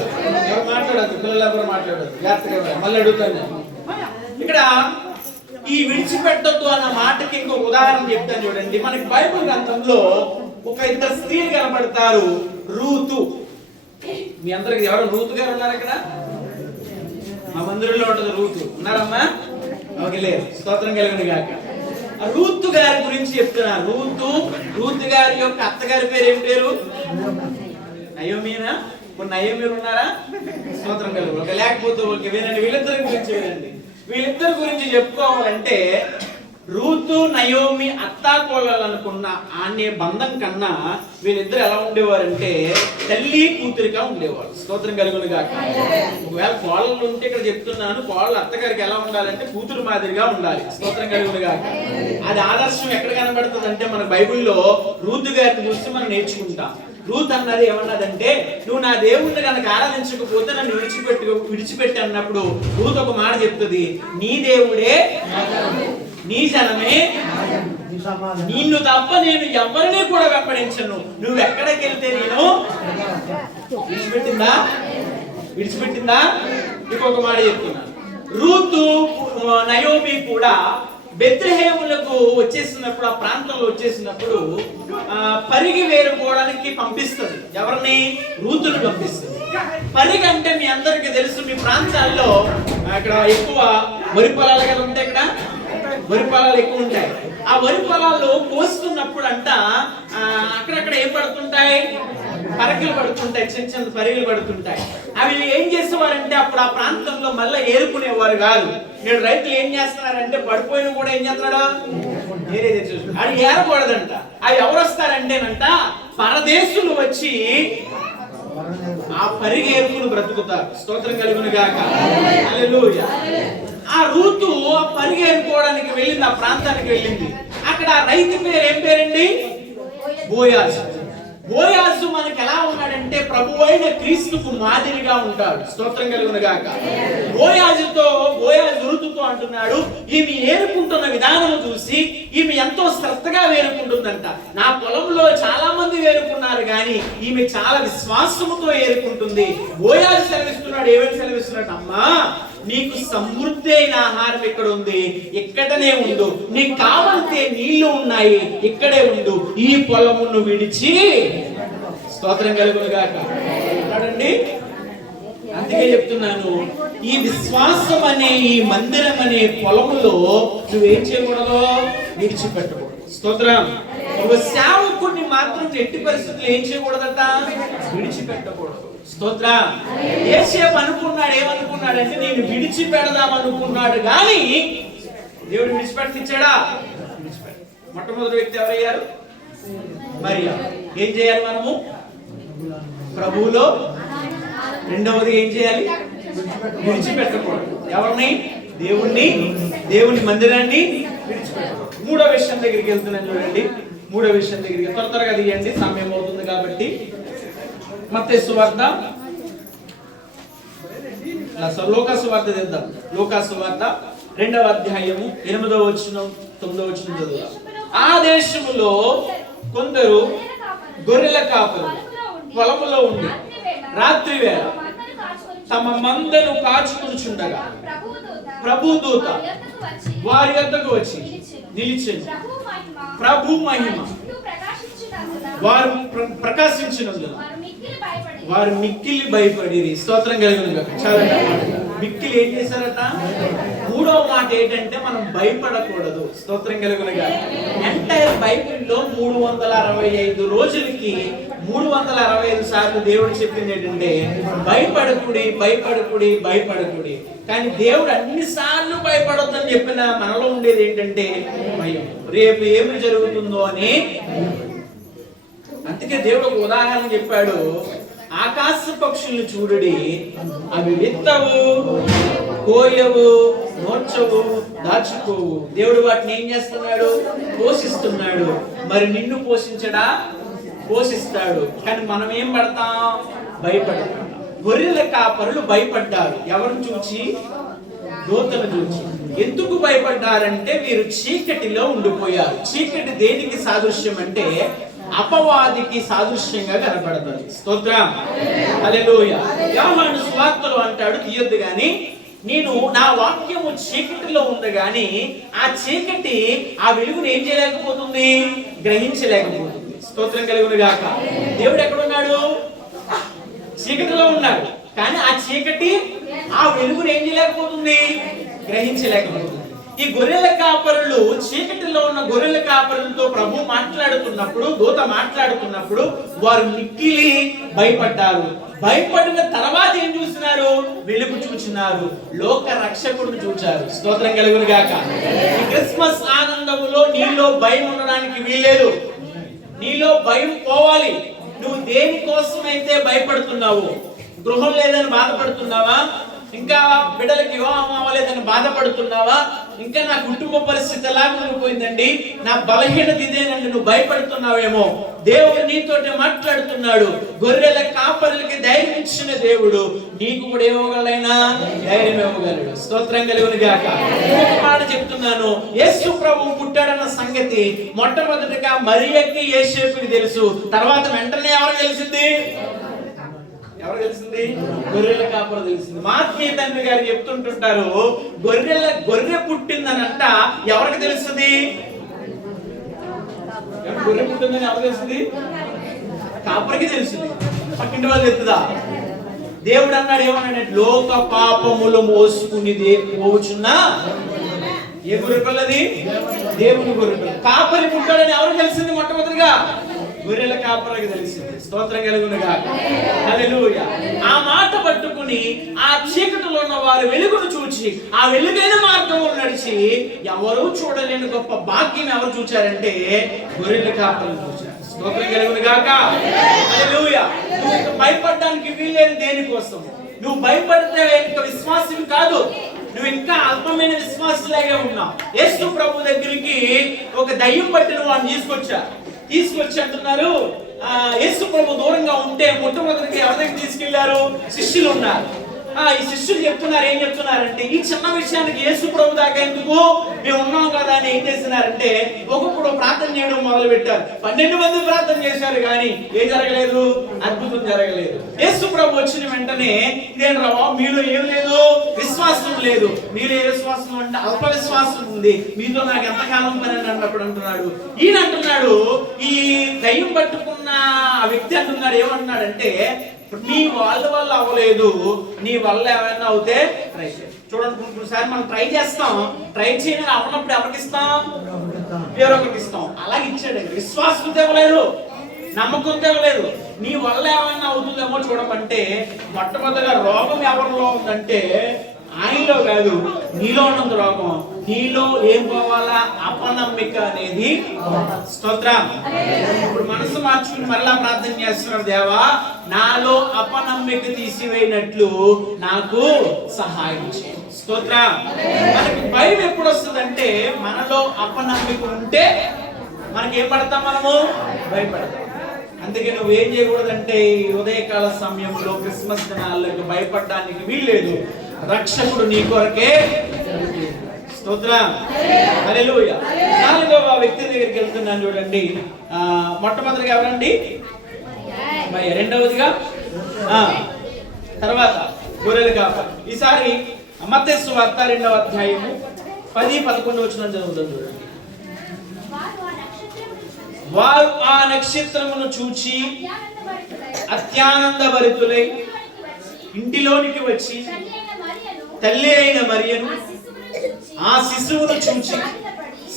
ఎవరు మాట్లాడదు, పిల్లలు ఎవరు మాట్లాడదు, జాగ్రత్తగా మళ్ళీ అడుగుతాను. ఇక్కడ ఈ విడిచిపెట్టొద్దు అన్న మాటకి ఇంకో ఉదాహరణ చెప్తాను చూడండి. మనకి బైబిల్ గ్రంథంలో ఒక ఇద్దరు స్త్రీలు కనబడతారు. రూతు. మీ అందరికి ఎవరు రూతు గారు ఉన్నారు ఇక్కడ? మా మందిరంలో ఉంటుంది రూతు. ఉన్నారమ్మా? ఓకే, లేదు. స్తోత్రం కలుగును గాక. రూతు గారి గురించి చెప్తున్నారు. రూతు గారి యొక్క అత్తగారి పేరు ఏం పేరు? నయోమీనా? కొన్ని నయోమీలు ఉన్నారా? స్తోత్రం కలుగు. ఒక లేకపోతే ఓకే, వినండి. వీళ్ళిద్దరి గురించి వినండి. వీళ్ళిద్దరి గురించి చెప్పుకోవాలంటే, రూతు నయోమి అత్తాకోడలు అనుకున్న అనే బంధం కన్నా వీళ్ళిద్దరు ఎలా ఉండేవారంటే తల్లి కూతురిగా ఉండేవారు. స్తోత్రం కలుగును గాక. ఒకవేళ కోడళ్ళు ఉంటే ఇక్కడ చెప్తున్నాను, కోడలు అత్తగారికి ఎలా ఉండాలంటే కూతురు మాదిరిగా ఉండాలి. స్తోత్రం కలుగును గాక. అది ఆదర్శం ఎక్కడ కనబడుతుంది అంటే మన బైబిల్లో రూతు గారిని చూసి మనం నేర్చుకుంటాం. రూత్ అన్నది ఏమన్నదంటే, నువ్వు నా దేవుణ్ణి కనుక ఆరాధించకపోతే నన్ను విడిచిపెట్టి అన్నప్పుడు రూత్ ఒక మాట చెప్తుంది, నీ దేవుడే నీ జనమే, నిన్ను తప్ప నేను ఎవరిని కూడా వెంబడించను, నువ్వు ఎక్కడికి వెళ్తే నేను విడిచిపెట్టిందా? ఇంకొక మాట చెప్తున్నా. రూతు నయోమి కూడా బెత్లెహేములకు వచ్చేసినప్పుడు, ఆ ప్రాంతంలో వచ్చేసినప్పుడు పరిగి వేరుకోవడానికి పంపిస్తుంది. ఎవరిని? రూతును పంపిస్తుంది. పరిగి అంటే మీ అందరికీ తెలుసు, మీ ప్రాంతాల్లో అక్కడ ఎక్కువ వరి పొలాలు కదా ఉంటాయి. ఇక్కడ వరి పొలాలు ఎక్కువ ఉంటాయి. ఆ వరి పొలాల్లో కోస్తున్నప్పుడు అంట అక్కడక్కడ ఏం పడుతుంటాయి? పరకలు పడుతుంటాయి, చిన్న చిన్న పరిగలు పడుతుంటాయి. అవి ఏం చేసేవారంటే అప్పుడు ఆ ప్రాంతంలో మళ్ళీ ఏరుకునేవారు కాదు. నేడు రైతులు ఏం చేస్తున్నారంటే పడిపోయిన కూడా ఏం చేస్తున్నాడు? అది ఏరకూడదంట. అవి ఎవరు వస్తారంటేనంట పరదేశులు వచ్చి ఆ పరిగి ఏరుకుని బ్రతుకుతారు. స్తోత్రం కలుగును గాక. హల్లెలూయా. ఆ రూతు ఆ పరిగి ఏరుకోవడానికి వెళ్ళింది, ఆ ప్రాంతానికి వెళ్ళింది. అక్కడ ఆ రైతు పేరు ఏం పేరండి? బోయాజు. బోయాజు మనకి ఎలా ఉన్నాడంటే ప్రభు అయిన క్రీస్తుకు మాదిరిగా ఉంటాడు. స్తోత్రం కలుగును గాక. బోయాజు ఋతుతో అంటున్నాడు, ఈమె ఏరుకుంటున్న విధానం చూసి ఈమె ఎంతో శ్రద్ధగా వేరుకుంటుందంట. నా పొలంలో చాలా మంది వేరుకున్నారు కానీ ఈమె చాలా విశ్వాసముతో ఏరుకుంటుంది. బోయాజు సెలవిస్తున్నాడు, ఏమని సెలవిస్తున్నాడు? అమ్మా, నీకు సమృద్ధి అయిన ఆహారం ఇక్కడ ఉంది, ఇక్కడనే ఉండు. నీకు కావాలంటే నీళ్లు ఉన్నాయి, ఇక్కడే ఉండు. ఈ పొలమును విడిచి, స్తోత్రం కలుగును గాక అన్నాడండి. అందుకే చెప్తున్నాను, ఈ విశ్వాసం అనే ఈ మందిరం అనే పొలములో నువ్వేం చేయకూడదు? విడిచిపెట్టకూడదు. స్తోత్రం. ఒక సేవకుడిని మాత్రం ఎట్టి పరిస్థితులు ఏం చేయకూడదట? విడిచిపెట్టకూడదు. స్తోత్రం. యేసేపు అనుకున్నాడు, ఏమనుకున్నాడంటే నేను విడిచిపెడదాం అనుకున్నాడు కానీ దేవుడు విడిచిపెట్టనిచ్చాడా? మొట్టమొదటి వ్యక్తి ఎవరయ్యారు? మరియా. ఏం చేయాలి మనము? ప్రభువులో. రెండవది ఏం చేయాలి? విడిచిపెట్టకూడదు. ఎవరిని? దేవుని మందిరాన్ని విడిచిపెట్టకూడదు. మూడో విషయం దగ్గరికి వెళ్తున్నాను చూడండి. మూడో విషయం దగ్గరికి త్వరగా తీయండి, సమయం అవుతుంది కాబట్టి. మత్తయి సువార్త, లూకా సువార్త తెద్దాం. లూకా సువార్త 2వ అధ్యాయము 8వ వచనం 9వ వచనం చదువుదాం. ఆ దేశములో కొందరు గొర్రెల కాపరులు పొలములో ఉండి రాత్రి వేళ తమ మందను కాచుకొనుచుండగా ప్రభుదూత వారి యొద్దకు వచ్చి నిలిచెను. ప్రభు మహిమ వారు ప్రకాశించినందున వారు మిక్కిలి భయపడిరి. స్తోత్రం కలుగును గాక. చాలా మిక్కిలి ఏం చేశారట? మూడవ మాట ఏంటంటే మనం భయపడకూడదు. స్తోత్రం కలుగును గాక. ఎంటైర్ బైబిల్లో 365 రోజులకి 365 సార్లు దేవుడు చెప్పింది ఏంటంటే భయపడకుడి, భయపడకుడి, భయపడకుడి. కానీ దేవుడు అన్ని సార్లు భయపడొద్దని చెప్పిన మనలో ఉండేది ఏంటంటే భయం. రేపు ఏమి జరుగుతుందో అని. అందుకే దేవుడు ఒక ఉదాహరణ చెప్పాడు. ఆకాశ పక్షులను చూడుడి, అవి విత్తవు, కోయవు, నోర్చవు, దాచుకోవు. దేవుడు వాటిని ఏం చేస్తున్నాడు? పోషిస్తున్నాడు. మరి నిన్ను పోషించడా? పోషిస్తాడు. కానీ మనం ఏం పడతాం? భయపడతాం. గొర్రెల కాపరులు భయపడ్డారు. ఎవరిని చూచి? దూతను చూచి. ఎందుకు భయపడ్డారంటే వీరు చీకటిలో ఉండిపోయారు. చీకటి దేనికి సాదృశ్యం అంటే అపవాదికి సాదృశ్యంగా కనబడుతుంది. స్తోత్రం. హల్లెలూయా. యోహాను సువార్తలో అంటాడు, తీయొద్దు గాని నేను నా వాక్యము చీకటిలో ఉంది గాని ఆ చీకటి ఆ వెలుగును ఏం చేయలేకపోతుంది? గ్రహించలేకపోతుంది. స్తోత్రం కలుగును గాక. దేవుడు ఎక్కడున్నాడు? చీకటిలో ఉన్నాడు. కానీ ఆ చీకటి ఆ వెలుగును ఏం చేయలేకపోతుంది? గ్రహించలేకపోతుంది. ఈ గొర్రెల కాపరులు, చీకటిలో ఉన్న గొర్రెల కాపరులతో ప్రభు మాట్లాడుతున్నప్పుడు, దూత మాట్లాడుతున్నప్పుడు వారు మిక్కిలి భయపడ్డారు. భయపడిన తర్వాత ఏం చూస్తున్నారు? వెలుగు చూస్తున్నారు, లోక రక్షకుడిని చూచారు. స్తోత్రం కలుగును గాక. ఈ క్రిస్మస్ ఆనందములో నీలో భయం ఉండడానికి వీల్లేదు. నీలో భయం పోవాలి. నువ్వు దేనికోసమైతే భయపడుతున్నావు? గృహం లేదని బాధపడుతున్నావా? ఇంకా బిడ్డలకి వివాహం అవ్వలేదని బాధపడుతున్నావా? ఇంకా నా కుటుంబ పరిస్థితి ఎలా ఉండిపోయిందండి, నా బలహీనత ఇదేనండి, నువ్వు భయపడుతున్నావేమో. దేవుడు నీతోటి మాట్లాడుతున్నాడు. గొర్రెల కాపరులకి ధైర్యం ఇచ్చిన దేవుడు నీకు కూడా ఏమోగలైనా ధైర్యం ఇవ్వగలడు. స్తోత్రం కలుగును గాక. ఒక మాట చెప్తున్నాను, యేసు ప్రభువు పుట్టాడన్న సంగతి మొట్టమొదటిగా మరియకి, యేసేపుకి తెలుసు. తర్వాత వెంటనే ఎవరు తెలిసింది? ఎవరు తెలిసింది? గొర్రెల కాపరు తెలిసింది. మాత్మీయ తండ్రి గారు చెప్తుంటుంటారు, గొర్రె పుట్టిందనంట ఎవరికి తెలుస్తుంది? గొర్రె పుట్టిందని ఎవరు తెలుస్తుంది? కాపరికి తెలుస్తుంది. పక్కింటి వాళ్ళు తెలుస్తుందా? దేవుడు అన్నాడు, ఏమన్నాడు? లోక పాపములు మోసుకుని పోవచ్చున్నా ఏ గొర్రె పిల్లది? దేవుని గొర్రె పిల్ల. కాపరి పుట్టాడని ఎవరు తెలిసింది? మొట్టమొదటిగా గొర్రెల కాపరికి తెలిసింది. స్తోత్రం కలుగును గాక. హల్లెలూయా. ఆ మాట పట్టుకుని ఆ చీకటిలో ఉన్న వారు వెలుగును చూచి ఆ వెలుగైన మార్గంలో నడిచి ఎవరు చూడలేని గొప్ప భాగ్యం ఎవరు చూచారంటే గొర్రెల కాపరులు చూచారు. స్తోత్రం కలుగును గాక. హల్లెలూయా. నువ్వు భయపడడానికి వీల్లేదు. దేనికోసం నువ్వు భయపడితే ఇంకా విశ్వాసం కాదు, నువ్వు ఇంకా అల్పమైన విశ్వాసలాగే ఉన్నావు. యేసు ప్రభు దగ్గరికి ఒక దయ్యం పట్టిన వాడిని తీసుకొచ్చారు. తీసుకొచ్చి అంటున్నారు, యేసు ప్రభు దూరంగా ఉంటే మొట్టమొదటిగా ఎవరి దగ్గర తీసుకెళ్లారు? శిష్యులు ఉన్నారు. ఈ శిష్యులు చెప్తున్నారు, ఏం చెప్తున్నారంటే, ఈ చిన్న విషయానికి యేసు ప్రభు దాకా ఎందుకు, మేము ఉన్నాం కదా అని ఏం చేస్తున్నారంటే ఒక్కొక్కడు ప్రార్థన చేయడం మొదలు పెట్టారు. 12 మంది ప్రార్థన చేశారు, కానీ ఏం జరగలేదు, అద్భుతం జరగలేదు. యేసు ప్రభు వచ్చిన వెంటనే ఇదేంట్రా మీలో ఏం లేదు, విశ్వాసం లేదు, మీలో ఏ విశ్వాసం అంటే అల్ప విశ్వాసం ఉంది, మీతో నాకు ఎంతకాలం పని అని అన్నప్పుడు అంటున్నాడు. ఈయన అంటున్నాడు, ఈ దయ్యం పట్టుకున్న ఆ వ్యక్తి అంటున్నాడు, ఏమంటున్నాడంటే, నీ వాళ్ళ వల్ల అవ్వలేదు, నీ వల్ల ఏమైనా అవుతే ట్రై చేయి. చూడండి, ఒకసారి మనం ట్రై చేస్తాం, ట్రై చేయని అవ్వనప్పుడు ఎవరికి ఇస్తాం? వేరొకరికి ఇస్తాం. అలాగే ఇచ్చాడు. విశ్వాసం తెవలేదు, నమ్మకం తెవలేదు, నీ వల్ల ఏమైనా అవుతుందేమో చూడమంటే, మొట్టమొదటిగా రోగం ఎవరిలో ఉందంటే ఆయనలో కాదు, నీలో ఉన్నంత రోగం. నీలో ఏం పోవాలా? అపనమ్మిక అనేది. స్తోత్రం. ఇప్పుడు మనసు మార్చుకుని మరలా ప్రార్థన చేస్తున్నాడు, దేవా నాలో అపనమ్మిక తీసివేయనట్లు నాకు సహాయం చేయి. స్తోత్రం. మనకి భయం ఎప్పుడు వస్తుందంటే, మనలో అపనమ్మిక ఉంటే మనకి ఏం పడతాం? మనము భయపడతాం. అందుకే నువ్వేం చేయకూడదంటే, ఈ ఉదయకాల సమయంలో క్రిస్మస్ దినాలకు భయపడడానికి వీల్లేదు. రక్షకుడు నీ కొరకే. స్తోత్రం. హల్లెలూయా. 4వ వ్యక్తి దగ్గరికి వెళ్తున్నాను చూడండి. మొట్టమొదటిగా ఎవరండి? రెండవదిగా తర్వాత గొర్రెలు కాపరి. ఈసారి మత్తయి సువార్త 2వ అధ్యాయము 10-11 వచనం చదువుతాం చూడండి. వారు ఆ నక్షత్రమును చూచి అత్యానందభరితులై ఇంటిలోనికి వచ్చి తల్లి అయిన మరియను ఆ శిశువును చూచి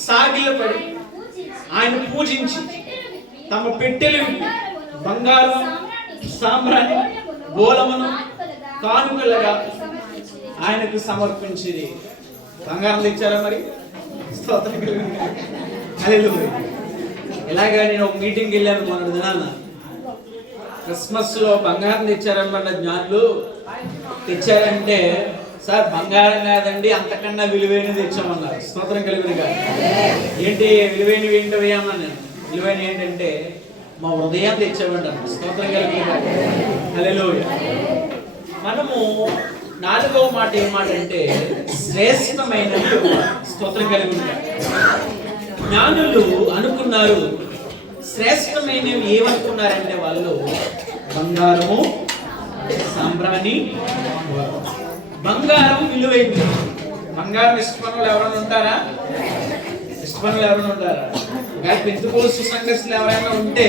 సాగిలపడి ఆయన పూజించి తమ పెట్టెలు బంగారం సాంబ్రాణి గోళమును కానుకలుగా ఆయనకు సమర్పించింది. బంగారం తెచ్చారా మరి? ఇలాగా నేను ఒక మీటింగ్కి వెళ్ళాను మొన్నటి దినాన. క్రిస్మస్ లో బంగారం తెచ్చారన్నమాట. జ్ఞానులు తెచ్చారంటే, సార్ బంగారం కాదండి, అంతకన్నా విలువైనది తెచ్చామన్నారు. స్తోత్రం కలిగిన కాదు. ఏంటి విలువైనవి? ఏంటవి అన్నా నేను. విలువైన ఏంటంటే మా హృదయం తెచ్చామంటారు. స్తోత్రం కలిగిన కాదు. హల్లెలూయా. మనము 4వ మాట ఏమాటంటే శ్రేష్టమైనది. స్తోత్రం కలిగిన జ్ఞానులు అనుకున్నారు, శ్రేష్టమైనవి ఏమనుకున్నారంటే వాళ్ళు బంగారము సాంబ్రాణి. బంగారం విలువైంది. బంగారం ఇష్టపనులు ఎవరైనా ఉంటారా? ఇష్టపనులు ఎవరైనా ఉంటారా? పెంతుకోసు సంఘర్షణలు ఎవరైనా ఉంటే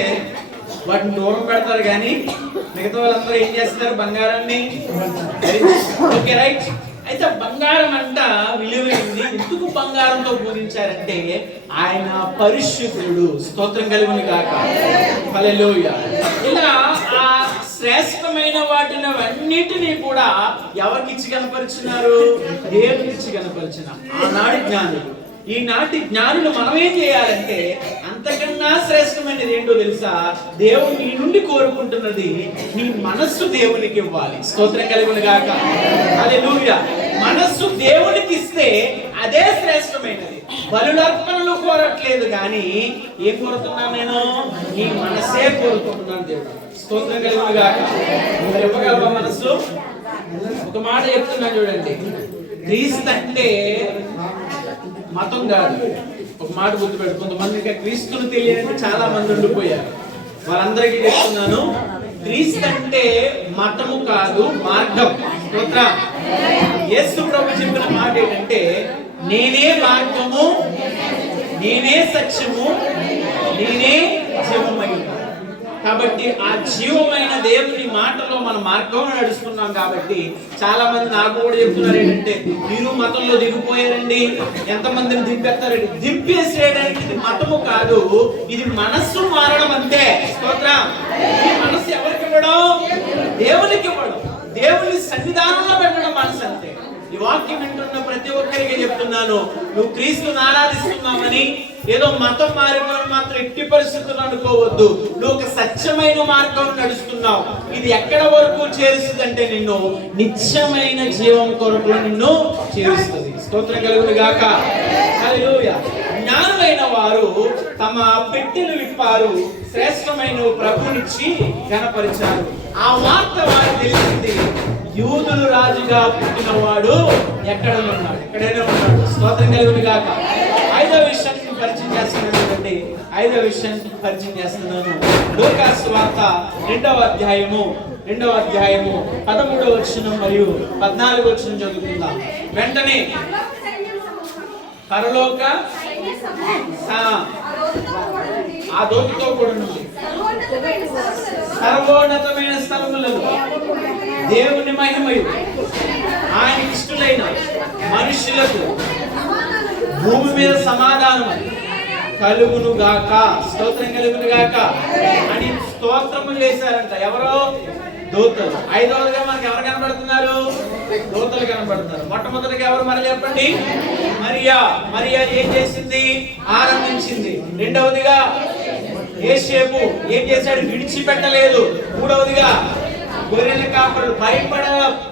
వాటిని దూరం పెడతారు, కానీ మిగతా వాళ్ళందరూ ఏం చేస్తారు? బంగారాన్ని. Okay, right. అయితే బంగారం అంట విలువైంది. ఎందుకు బంగారంతో పూజించారంటే ఆయన పరిశుద్ధుడు. స్తోత్రం కలుగును గాక. హల్లెలూయా. ఇలా ఆ శ్రేష్టమైన వాటిని అన్నిటినీ కూడా ఎవరికిచ్చి కనపరిచినారు? దేవునిచ్చి కనపరిచిన ఆనాటి జ్ఞానులు. ఈనాటి జ్ఞానులు మనం ఏం చేయాలంటే, అంతకన్నా శ్రేష్టమైనది ఏంటో తెలుసా? దేవుడు నీ నుండి కోరుకుంటున్నది నీ మనస్సు దేవునికి ఇవ్వాలి. స్తోత్రం కలుగును గాక. హల్లెలూయా. మనస్సు దేవునికి ఇస్తే అదే శ్రేష్టమైనది. బలులర్పణలు కోరట్లేదు, కానీ ఏం కోరుతున్నాను నేను? నీ మనసే కోరుకుంటున్నాను దేవుడు. స్తోత్రం కలుగును గాక. ఇవ్వగలవా మనస్సు? ఒక మాట చెప్తున్నా చూడండి. క్రీస్తు అంటే మతం కాదు. ఒక మాట గుర్తుపెట్టు. కొంతమందికి క్రీస్తును తెలియని చాలా మంది ఉండిపోయారు. వాళ్ళందరికీ చెప్తున్నాను, క్రీస్తు అంటే మతము కాదు, మార్గం. స్తోత్రం. యేసు ప్రభు చెప్పిన మాట ఏంటంటే, నేనే మార్గము, నేనే సత్యము, నేనే జీవమై ఉన్నాను. కాబట్టి ఆ జీవమైన దేవుని మాటలో మన మార్గంలో నడుస్తున్నాం. కాబట్టి చాలా మంది నాకు కూడా చెప్తున్నారు ఏంటంటే, మీరు మతంలో దిగిపోయారండి, ఎంతమందిని దింపేస్తారండి. దింపేసేయడానికి ఇది మతము కాదు, ఇది మనస్సు మారడం అంతే. స్తోత్రం. ఈ మనస్సు ఎవరికి ఇవ్వడం? దేవునికి ఇవ్వడం. దేవుని సన్నిధానంలో పెట్టడం మనసు అంతే. ఈ వాక్యం వింటున్న ప్రతి ఒక్కరికి చెప్తున్నాను, నువ్వు క్రీస్తుని ఆరాధిస్తున్నామని ఏదో మతం మారిపోవడం మాత్రం ఎట్టి పరిస్థితులు అనుకోవద్దు. నువ్వు ఒక సత్యమైన మార్గం నడుస్తున్నావు. ఇది ఎక్కడ వరకు చేరుస్తుంది అంటే, నిన్ను నిత్యమైన జీవం కొరకు నిన్ను చేరుస్తుంది. స్తోత్రం కలుగును గాక. హల్లెలూయా. జ్ఞానులైన వారు తమ పెట్టెలు విప్పారు, శ్రేష్టమైన ప్రభునిచ్చి ఘనపరిచారు. ఆ వార్త వారు తెలిసింది, యూదులు రాజుగా పుట్టినవాడు ఎక్కడ ఉన్నాడు, ఎక్కడైనా ఉన్నాడు. స్తోత్రం కలుగును గాక. ఐదవ విషయాన్ని పరిచయం చేస్తున్నాను. ఐదవ విషయాన్ని పరిచయం చేస్తున్నాను. లూకా సువార్త 2వ అధ్యాయము 13వ వచనం మరియు 14వ వచనం చదువుకుందాం. వెంటనే పరలోక ఆ దూతతో కూడా సర్వోన్నతమైన స్థలములలో దేవుని మహిమయు ఆయన ఇష్టలైన మనుషులకు భూమి మీద సమాధానం కలుగును గాక. స్తోత్రం కలుగును గాక అని స్తోత్రములు చేశారంట. ఎవరో? దూతలు. ఐదవదిగా మనకి ఎవరు కనబడుతున్నారు? దూతలు కనబడుతున్నారు. మొట్టమొదటిగా ఎవరు మరి చెప్పండి? మరియా. మరియా ఏం చేసింది? ఆనందించింది. రెండవదిగా యేసేపు ఏం చేశాడు? విడిచిపెట్టలేదు. మూడవదిగా గొర్రెల కాపరులు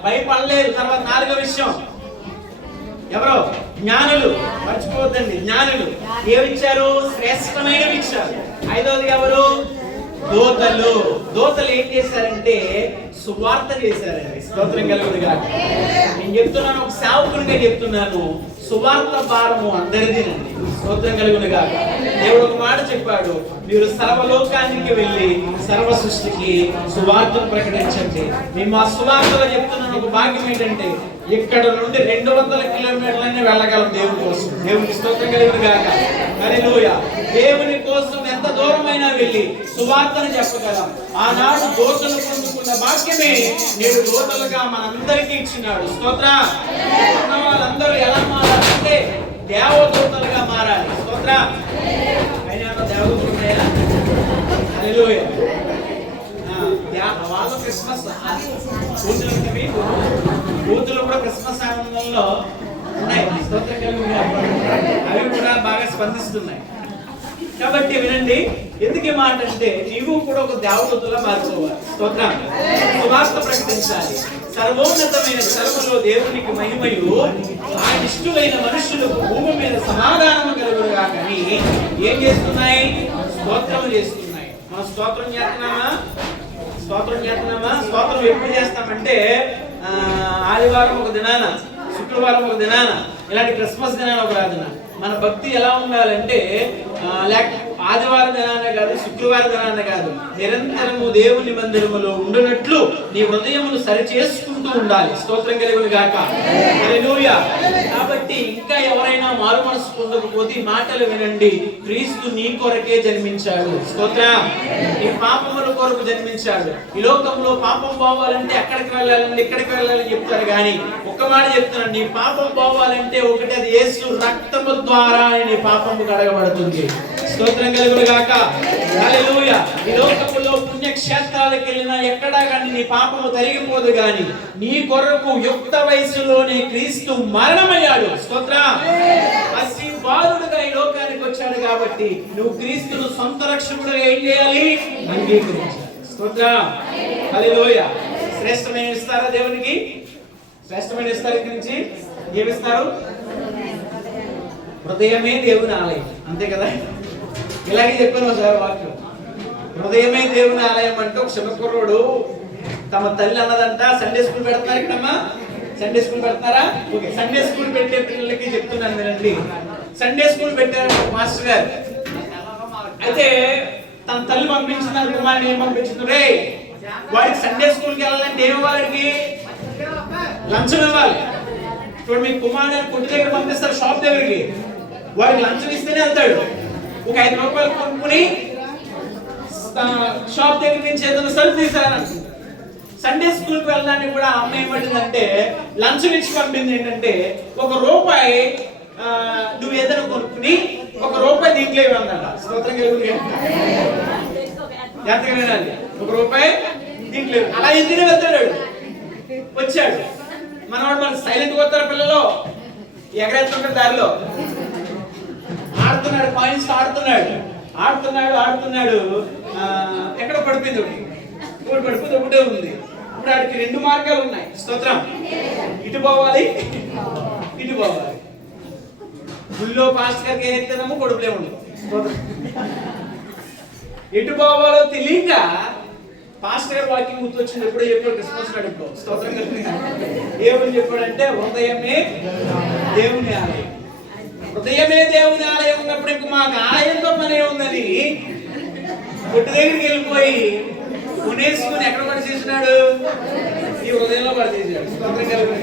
భయపడలేదు. తర్వాత నాలుగో విషయం ఎవరో? జ్ఞానులు. మర్చిపోవద్దండి, జ్ఞానులు ఏమిచ్చారు? శ్రేష్టమైనవి ఇచ్చారు. ఐదవది ఎవరు? దూతలు. దూతలు ఏం చేశారంటే సువార్త చేశారండి. స్తోత్రం కలుగును గాక. నేను చెప్తున్నాను, ఒక సేవకునిగా చెప్తున్నాను, సువార్త భారము అందరిదేనండి. స్తోత్రం కలుగును గాక. దేవుడు ఒక మాట చెప్పాడు, మీరు సర్వలోకానికి వెళ్ళి సర్వ సృష్టికి సువార్తను ప్రకటించండి. మేము ఆ సువార్తలో చెప్తున్నాను ఒక భాగ్యం ఏంటంటే, ఇక్కడ నుండి 200 కిలోమీటర్లనే వెళ్ళగలం దేవుని కోసం. దేవునికి స్తోత్రం కలుగును గాక. హల్లెలూయా. దేవుని కోసం ఎంత దూరమైనా వెళ్ళి సువార్తను చెప్పగలం. ఆనాడు దూతలు పొందుకున్న భాగ్యమే నేడు దూతలుగా మనందరికీ ఇచ్చినాడు. స్తోత్రం. వాళ్ళందరూ ఎలా మారాలంటే దేవదూతలుగా మారాలి. స్తోత్రం. అయినా దేవదూతలు ఉన్నాయా? హల్లెలూయా. వాళ్ళు క్రిస్మస్ కూతులు కూడా క్రిస్మస్ ఆనందంలో ఉన్నాయి. అవి కూడా బాగా స్పందిస్తున్నాయి. కాబట్టి వినండి, ఎందుకు ఈ మాట అంటే, నీవు కూడా ఒక దేవదూతలా మారిపోవాలి. స్తోత్రం. సువార్త ప్రకటించాలి. సర్వోన్నతమైన స్థలములో దేవునికి మహిమయు ఆయన ఇష్టలైన మనుషులకు భూమి మీద సమాధానం కలుగునుగా. కానీ ఏం చేస్తున్నాయి? స్తోత్రం చేస్తున్నాయి. మనం స్తోత్రం చేస్తున్నామా? స్తోత్రం ఎప్పుడు చేస్తామంటే ఆదివారం ఒక దినాన, శుక్రవారం ఒక దినాన, ఇలాంటి క్రిస్మస్ దినాన ఒక రాజున. మన భక్తి ఎలా ఉండాలంటే ఆదివారం దినానే కాదు, శుక్రవారం దినానే కాదు, నిరంతరము దేవుని మందిరములో ఉండునట్లు నీ హృదయమును సరి చేసుకుంటూ ఉండాలి. స్తోత్రం కలుగును గాక. హల్లెలూయా. కాబట్టి ఇంకా ఎవరైనా మారు మనసు పొందకపోతే మాటలు వినండి. క్రీస్తు నీ కొరకే జన్మించాడు. స్తోత్రం. నీ పాపముల కొరకు జన్మించాడు. ఈ లోకంలో పాపం పోవాలంటే అక్కడికి వెళ్ళాలండి, ఇక్కడికి వెళ్ళాలని చెప్తారు. కానీ ఒక్క మాట చెప్తున్నాను, నీ పాపం పోవాలంటే ఒకటి, అది యేసు రక్తము ద్వారా నీ పాపము కడగబడుతుంది. స్తోత్రం కలుగును గాక. హల్లెలూయా. ఈ లోకములో పుణ్యక్షేత్రాలకు వెళ్ళినా ఎక్కడా కానీ నీ పాపము తరిగిపోదు. గాని నీ కొరకు యుక్త వయసులోనే క్రీస్తు మరణమయ్యాడు. స్తోత్రం. అసిబాలుడుగా ఈ లోకానికి వచ్చాడు. కాబట్టి నువ్వు క్రీస్తును సొంత రక్షకుడుగా ఏం చేయాలి? అంగీకరించాలి. స్తోత్రం. హల్లెలూయా. శ్రేష్టమైన ఇస్తారా దేవునికి? శ్రేష్టమైన ఇస్తారు. ఇక్కడి నుంచి ఏమిస్తారు? హృదయమే దేవుని ఆలయం. అంతే కదా? ఇలాగే చెప్పాను సార్ వాక్యం. హృదయమే దేవుని ఆలయం అంటే, ఒక చిన్నకుర్రోడు తమ తల్లి అన్నదంట, సండే స్కూల్ పెడతారు. ఇక్కడమ్మా సండే స్కూల్ పెడతారా? ఓకే. సండే స్కూల్ పెట్టే పిల్లలకి చెప్తున్నాను వినండి. సండే స్కూల్ పెట్టారు మాస్టర్ గారు. అయితే తన తల్లి పంపించిన కుమారుని ఏం పంపించింది? రే, వాడికి సండే స్కూల్కి వెళ్ళాలంటే ఏమి ఇవ్వాలి? లంచం ఇవ్వాలి. ఇప్పుడు మీ కుమారుడు కొట్టు దగ్గర పంపిస్తారు, షాప్ దగ్గరికి. వాడికి లంచం ఇస్తేనే వెళ్తాడు. ఒక 5 రూపాయలు కొనుక్కుని షాప్ దగ్గర నుంచి ఏదైనా సరుకు తీసారని. సండే స్కూల్కి వెళ్ళడానికి కూడా అమ్మ ఏమంటుందంటే, లంచం ఇచ్చి పంపింది ఏంటంటే, 1 రూపాయి నువ్వు ఏదైనా కొనుక్కుని 1 రూపాయి దీంట్లో ఇవ్వాలన్నమాట. స్తోత్రం కలుగుతుంది. జాగ్రత్తగా వినాలి. 1 రూపాయి దీంట్లో. అలా ఎందుకు వెళ్తాడు? వచ్చాడు మనవాడు. మన సైలెంట్ పోతారు పిల్లలు, ఎగరేస్తుంటారు దారిలో. ఆడుతున్నాడు, పాయింట్స్ ఆడుతున్నాడు. ఎక్కడ పడిపోయింది? ఒకటి పడిపోయింది, ఒకటే ఉంది. ఇప్పుడు ఆడికి 2 మార్గాలు ఉన్నాయి. స్తోత్రం. ఇటు పోవాలి, ఇటు పోవాలి. గుళ్ళో పాస్టర్ గారికి ఏదైతేనేమో కొడుకులే ఉండదు. ఎటు పోవాలో తెలియక పాస్టర్ గారు వాక్యం గుర్తొచ్చింది. ఎప్పుడో చెప్పాడు క్రిస్మస్ నడుపులో స్తోత్రం కలిగి ఏమని చెప్పాడంటే హృదయమే దేవుని ఆలయం. హృదయమే దేవుని ఆలయం ఉన్నప్పుడు ఇంక మాకు ఆలయంతో పనే ఉందని కొట్టు దగ్గరికి వెళ్ళిపోయి కొనేసుకుని ఎక్కడ పడిచేసినాడు? ఈ హృదయంలో పడిచేసాడు. స్తోత్రం కలిగి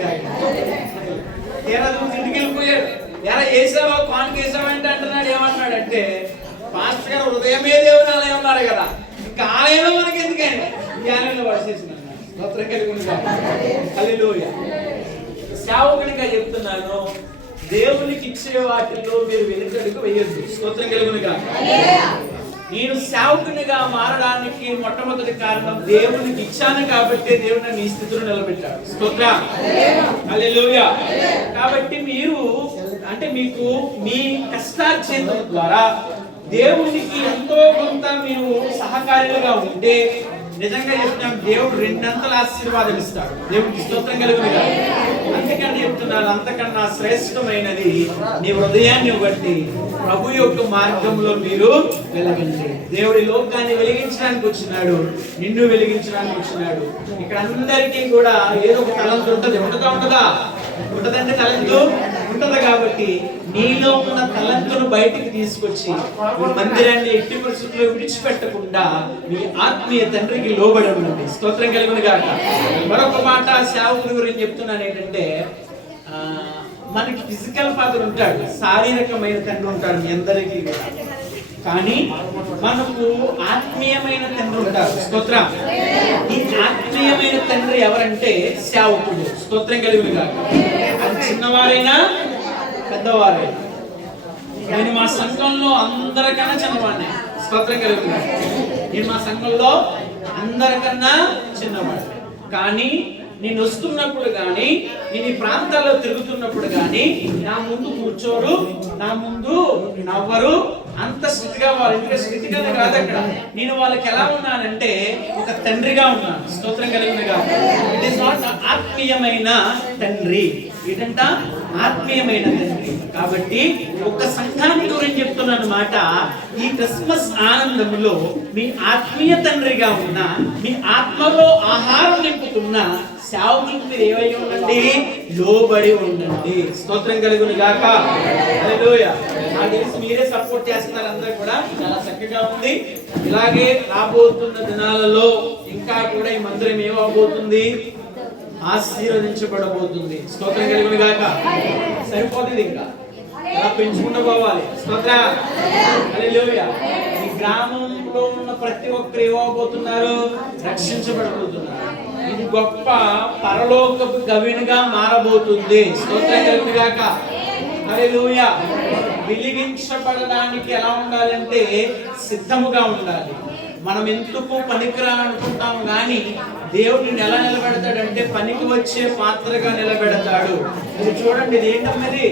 తీరా చూసి ఇంటికి వెళ్ళిపోయాడు. ఎలా వేసావా కానుక వేసావా అంటే అంటున్నాడు. ఏమంటున్నాడంటే పాస్టర్ గారు హృదయమే దేవుని ఆలయం ఉన్నారు కదా, ఇంకా ఆలయంలో మనకి ఎందుకండి, ఈ ఆలయంలో పడిచేసినాడు. స్తోత్రం కలిగి హల్లెలూయా. సేవకునిగా చెప్తున్నాను, దేవునికి ఇచ్చే వాటిల్లో మీరు వెనుకడుగు వేయొద్దు. స్తోత్రం కలుగునుగా. నేను సేవకునిగా మారడానికి మొట్టమొదటి కారణం దేవునికి ఇచ్చాను కాబట్టి దేవుడు నన్ను ఈ స్థితిలో నిలబెట్టాడు. స్తోత్రం హల్లెలూయా. కాబట్టి మీరు అంటే మీకు మీ కష్టార్జితం ద్వారా దేవునికి ఎంతో కొంత మీరు సహకారులుగా ఉంటే నిజంగా చెప్తున్నాను, దేవుడు రెండంతల ఆశీర్వాదం ఇస్తాడు. దేవుడికి స్తోత్రం కలుగునుగా. అందుకని చెప్తున్నాను, అంతకన్నా శ్రేష్టమైనది నీ హృదయాన్ని బట్టి ప్రభు యొక్క మార్గంలో మీరు వెలిగించండి. దేవుడి లోకాన్ని వెలిగించడానికి వచ్చినాడు, నిన్ను వెలిగించడానికి వచ్చినాడు. ఇక్కడ అందరికీ కూడా ఏదో ఒక తలంతు ఉంటుంది. ఉంటుందా? ఉంటదంటే తలంతు ఉంటది. కాబట్టి నీలో ఉన్న తలంతును బయటికి తీసుకొచ్చి మందిరాన్ని ఎట్టి పరిస్థితుల్లో విడిచిపెట్టకుండా మీ ఆత్మీయ తండ్రికి లోబడి ఉండండి. స్తోత్రం కలుగును గాక. మరొక మాట సేవకుడి గురించి చెప్తున్నాను ఏంటంటే, మనకి ఫిజికల్ ఫాదర్ ఉంటాడు, శారీరకమైన తండ్రి ఉంటాడు మీ అందరికీ కూడా. కానీ మనకు ఆత్మీయమైన తండ్రి ఉంటారు. స్తోత్రం. ఈ ఆత్మీయమైన తండ్రి ఎవరంటే సేవకుడు. స్తోత్రం కలుగును గాక. అది చిన్నవారైనా పెద్దవారైనా. నేను మా సంఘంలో అందరికన్నా చిన్నవాడిని. స్తోత్రం కలుగును గాక. నేను మా సంఘంలో అందరికన్నా చిన్నవాడిని. కానీ నేను వస్తున్నప్పుడు కానీ నేను ఈ ప్రాంతాల్లో తిరుగుతున్నప్పుడు కానీ నా ముందు కూర్చోరు, నా ముందు నవ్వరు. అంత స్థితిగా వాళ్ళ ఇంటి స్థితిగా కాదు. అక్కడ నేను వాళ్ళకి ఎలా ఉన్నానంటే ఒక తండ్రిగా ఉన్నాను. స్తోత్రం కలిగినగా. ఇట్ ఈస్ నాట్ ఆత్మీయమైన తండ్రి. ఏంటంట? ఆత్మీయమైన తండ్రి. కాబట్టి ఒక సంఘాన్ని గురించి చెప్తున్నాను మాట. ఈ క్రిస్మస్ ఆనందంలో మీ ఆత్మీయ తండ్రిగా ఉన్న, మీ ఆత్మలో ఆహారం నింపుతున్న సేవకులకు మీరు ఏమై ఉండండి? లోబడి ఉండండి. స్తోత్రం కలుగును గాక. హల్లెలూయా. నాకు తెలిసి మీరే సపోర్ట్ చేస్తున్నారు. అందరూ కూడా చాలా చక్కగా ఉంది. ఇలాగే రాబోతున్న దినాలలో ఇంకా కూడా ఈ మందిరం ఏమవబోతుంది? ఆశీర్వదించబడబోతుంది. స్తోత్రం కలుగును గాక. సరిపోతుంది, ఇంకా ఇలా పెంచుకుంటూ పోవాలి. స్తోత్రం హల్లెలూయా. ఈ గ్రామంలో ఉన్న ప్రతి ఒక్కరు ఏమవబోతున్నారు? రక్షించబడబోతున్నారు. ఇది గొప్ప పరలోకపు గవినిగా మారబోతుంది. స్తోత్రం కలుగును గాక. హల్లెలూయా. వెలిగించబడడానికి ఎలా ఉండాలంటే సిద్ధముగా ఉండాలి. మనం ఎందుకు పనికిరానుకుంటాం కానీ దేవుడిని ఎలా నిలబెడతాడంటే పనికి వచ్చే పాత్రగా నిలబెడతాడు. ఇది చూడండి, ఇది ఏంటన్నది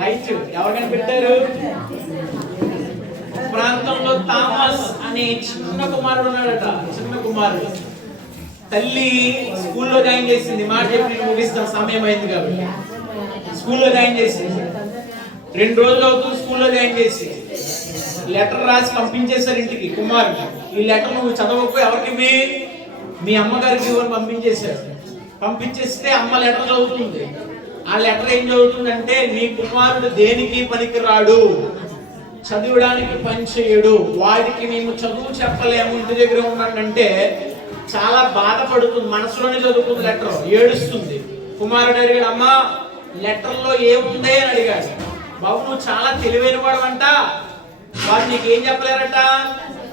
లైట్ ఎవరికైనా పెట్టారు? ప్రాంతంలో థామస్ అనే చిన్న కుమారుడు ఉన్నాడట. చిన్న కుమారుడు తల్లి స్కూల్లో జాయిన్ చేసింది. మాట చెప్పి నేను ముగిస్తాం, సమయం అయింది కాబట్టి. స్కూల్లో జాయిన్ చేసింది. 2 రోజులు అవుతుంది స్కూల్లో జాయిన్ చేసి. లెటర్ రాసి పంపించేశారు ఇంటికి కుమారుడు. ఈ లెటర్ నువ్వు చదవకు, ఎవరికి? మీ అమ్మగారికి ఇవ్వని పంపించేశారు. పంపించేస్తే అమ్మ లెటర్ చదువుతుంది. ఆ లెటర్ ఏం చదువుతుందంటే, నీ కుమారుడు దేనికి పనికిరాడు, చదవడానికి పని చేయడు, వాడికి మేము చదువు చెప్పలేము, ఇంటి దగ్గర ఉన్నాడంటే చాలా బాధపడుతుంది. మనసులోనే చదువుతుంది లెటర్, ఏడుస్తుంది. కుమారుడు అడిగాడు, అమ్మ లెటర్లో ఏముంది అని అడిగాడు. బాబు నువ్వు చాలా తెలివైన వాడవంట, వాడు నీకు ఏం చెప్పలేరట?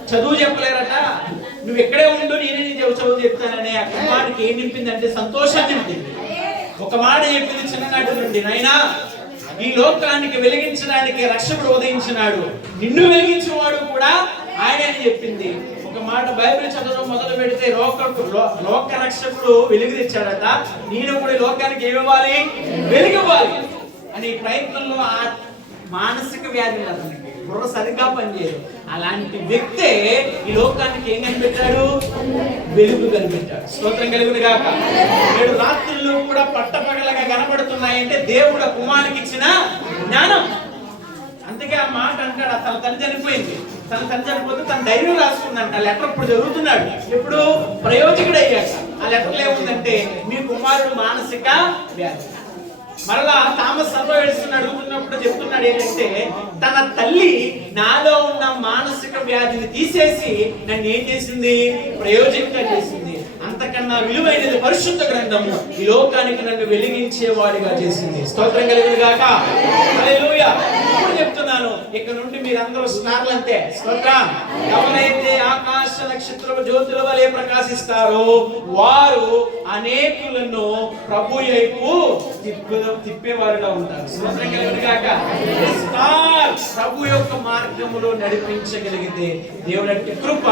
చదువు చెప్పలేరట. నువ్వు ఎక్కడే ఉండు, నేనే నీ చదువు చెప్తానని. ఆ కుమారుడికి ఏం నింపిందంటే సంతోషాన్ని నింపింది. ఒక మాట చెప్పింది చిన్ననాటి నుండి, నాయనా ఈ లోకానికి వెలిగించడానికి రక్షకుడు ఉదయించినాడు, నిన్ను వెలిగించేవాడు కూడా ఆయనే అని చెప్పింది. ఒక మాట బైబిల్ చదవడం మొదలు పెడితే లోక రక్షకుడు వెలుగు తెచ్చాడట. నేను కూడా లోకానికి ఏమివ్వాలి? వెలుగివ్వాలి అనే ప్రయత్నంలో ఆ మానసిక వ్యాధి అతనికి బుర్ర సరిగ్గా పనిచేయదు. అలాంటి వ్యక్తే ఈ లోకానికి ఏం కనిపెట్టాడు? వెలుగు కనిపెట్టాడు. స్తోత్రం కలుగును గాక. 7 రాత్రులు కూడా పట్టపగలగా కనబడుతున్నాయంటే దేవుడు కుమారునికి ఇచ్చిన జ్ఞానం. అందుకే ఆ మాట అంటాడు, తన తల్లి చనిపోయింది, తన తల్లి చనిపోతే తన ధైర్యం రాసుకుందంట. ఆ లెటర్ ఇప్పుడు చదువుతున్నాడు, ఇప్పుడు ప్రయోజకుడు అయ్యాక. ఆ లెటర్లో ఏముందంటే, మీ కుమారుడు మానసిక వ్యాధి. మరలా థామస్ అల్వా ఎడిసన్ అడుగుతున్నప్పుడు చెప్తున్నాడు ఏంటంటే, తన తల్లి నాలో ఉన్న మానసిక వ్యాధిని తీసేసి నన్ను ఏం చేసింది, ప్రయోజకంగా చేసింది. అంతకన్నా విలువైనది పరిశుద్ధ గ్రంథము, ఈ లోకానికి నన్ను వెలిగించేవాడిగా చేసింది. స్తోత్రం కలుగును గాక. హల్లెలూయా. ఇప్పుడు చెప్తున్నాను, ఇక నుండి మీరందరూ స్టార్లు అంతే. స్తోత్రం. ఎవరైతే ఆకాశ నక్షత్ర జ్యోతుల వలె ప్రకాశిస్తారో వారు అనేకులను ప్రభు వైపు తిప్పేవారుగా ఉంటారు. స్తోత్రం కలుగును గాక. స్టార్ ప్రభు యొక్క మార్గములో నడిపించగలిగితే దేవుడి కృప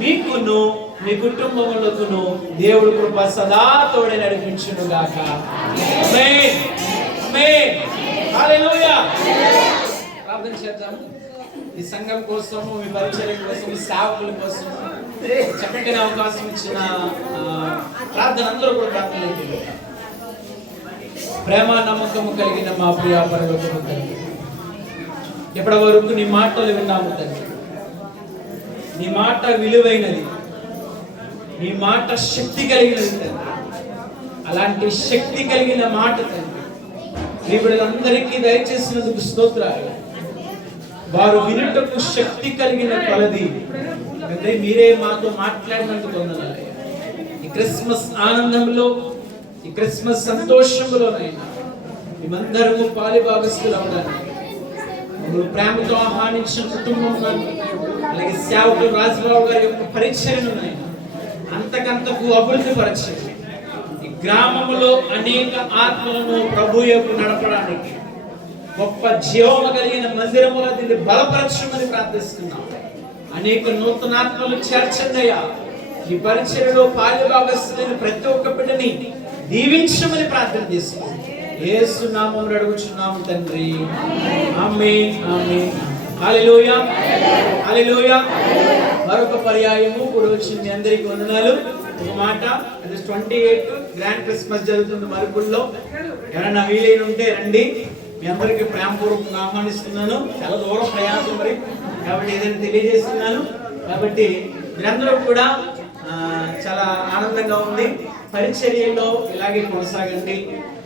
మీకును మీ కుటుంబములకును దేవుడి కృప సదా తోడే నడిపించును గాక. ఆమేన్. ఆమేన్. హల్లెలూయా. ప్రార్థన చేద్దాం. ఈ సంఘం కోసము, మీ పరిచర్య కోసం, మీ సేవకుల కోసం చక్కటి అవకాశం ఇచ్చిన ప్రార్థన అందరూ కూడా ప్రార్థన చేయండి. ప్రేమ నమ్మకము కలిగిన మా ప్రియ పరలోకపు తండ్రి, ఇప్పటి వరకు నీ మాటలు విన్నాము తండ్రి. నీ మాట విలువైనది, నీ మాట శక్తి కలిగినది తండ్రి. అలాంటి శక్తి కలిగిన మాట తండ్రి నీ బిడ్డలందరికీ దయచేసినందుకు స్తోత్రాలు. వారు వినుటకు శక్తి కలిగిన కొలది తండ్రి మీరే మాతో మాట్లాడినందుకు వందనాలు. ఈ క్రిస్మస్ ఆనందంలో, ఈ క్రిస్మస్ సంతోషంలోనైనా మేమందరము పాలిభాగస్తులు అవడానికి మమ్మల్ని ప్రేమతో ఆహ్వానించిన కుటుంబం, అలాగే సేవకులు రాజబాబు గారి యొక్క పరిచర్యను అంతకంతకు అభివృద్ధి పరచండి. ఈ గ్రామంలో అనేక ఆత్మలను ప్రభు యొక్క నడపడానికి గొప్ప జీవము కలిగిన మందిరములో దీన్ని బలపరచమని ప్రార్థిస్తున్నాం. అనేక నూతన ఆత్మలు చేర్చండియా. ఈ పరిచర్యలో పాలిభాగస్తులైన ప్రతి ఒక్క బిడ్డని దీవించమని ప్రార్థన చేస్తున్నాం. యేసు నామములో అడుగుచున్నాము తండ్రి. ఆమేన్. ఆమేన్. హల్లెలూయా. హల్లెలూయా. మరొక పర్యాయము కూడా వచ్చింది. అందరికీ వందనాలు. ఒక మాట, 28 గ్రాండ్ క్రిస్మస్ జరుగుతుంది మరుపుల్లో. ఎవరైనా వీలైన ఉంటే రండి. మీ అందరికీ ప్రేమపూర్వకంగా ఆహ్వానిస్తున్నాను. చాలా దూరం ప్రయాసం మరి, కాబట్టి ఏదైనా తెలియజేస్తున్నాను. కాబట్టి మీరందరూ కూడా చాలా ఆనందంగా ఉంది. పరిచర్యలో ఇలాగే కొనసాగండి.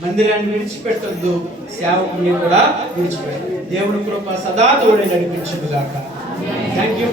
మందిరాన్ని విడిచిపెట్టొద్దు, సేవకుని కూడా విడిచిపెట్టండి. దేవుడి కృప సదా తోడే నడిపించును గాక. Thank you.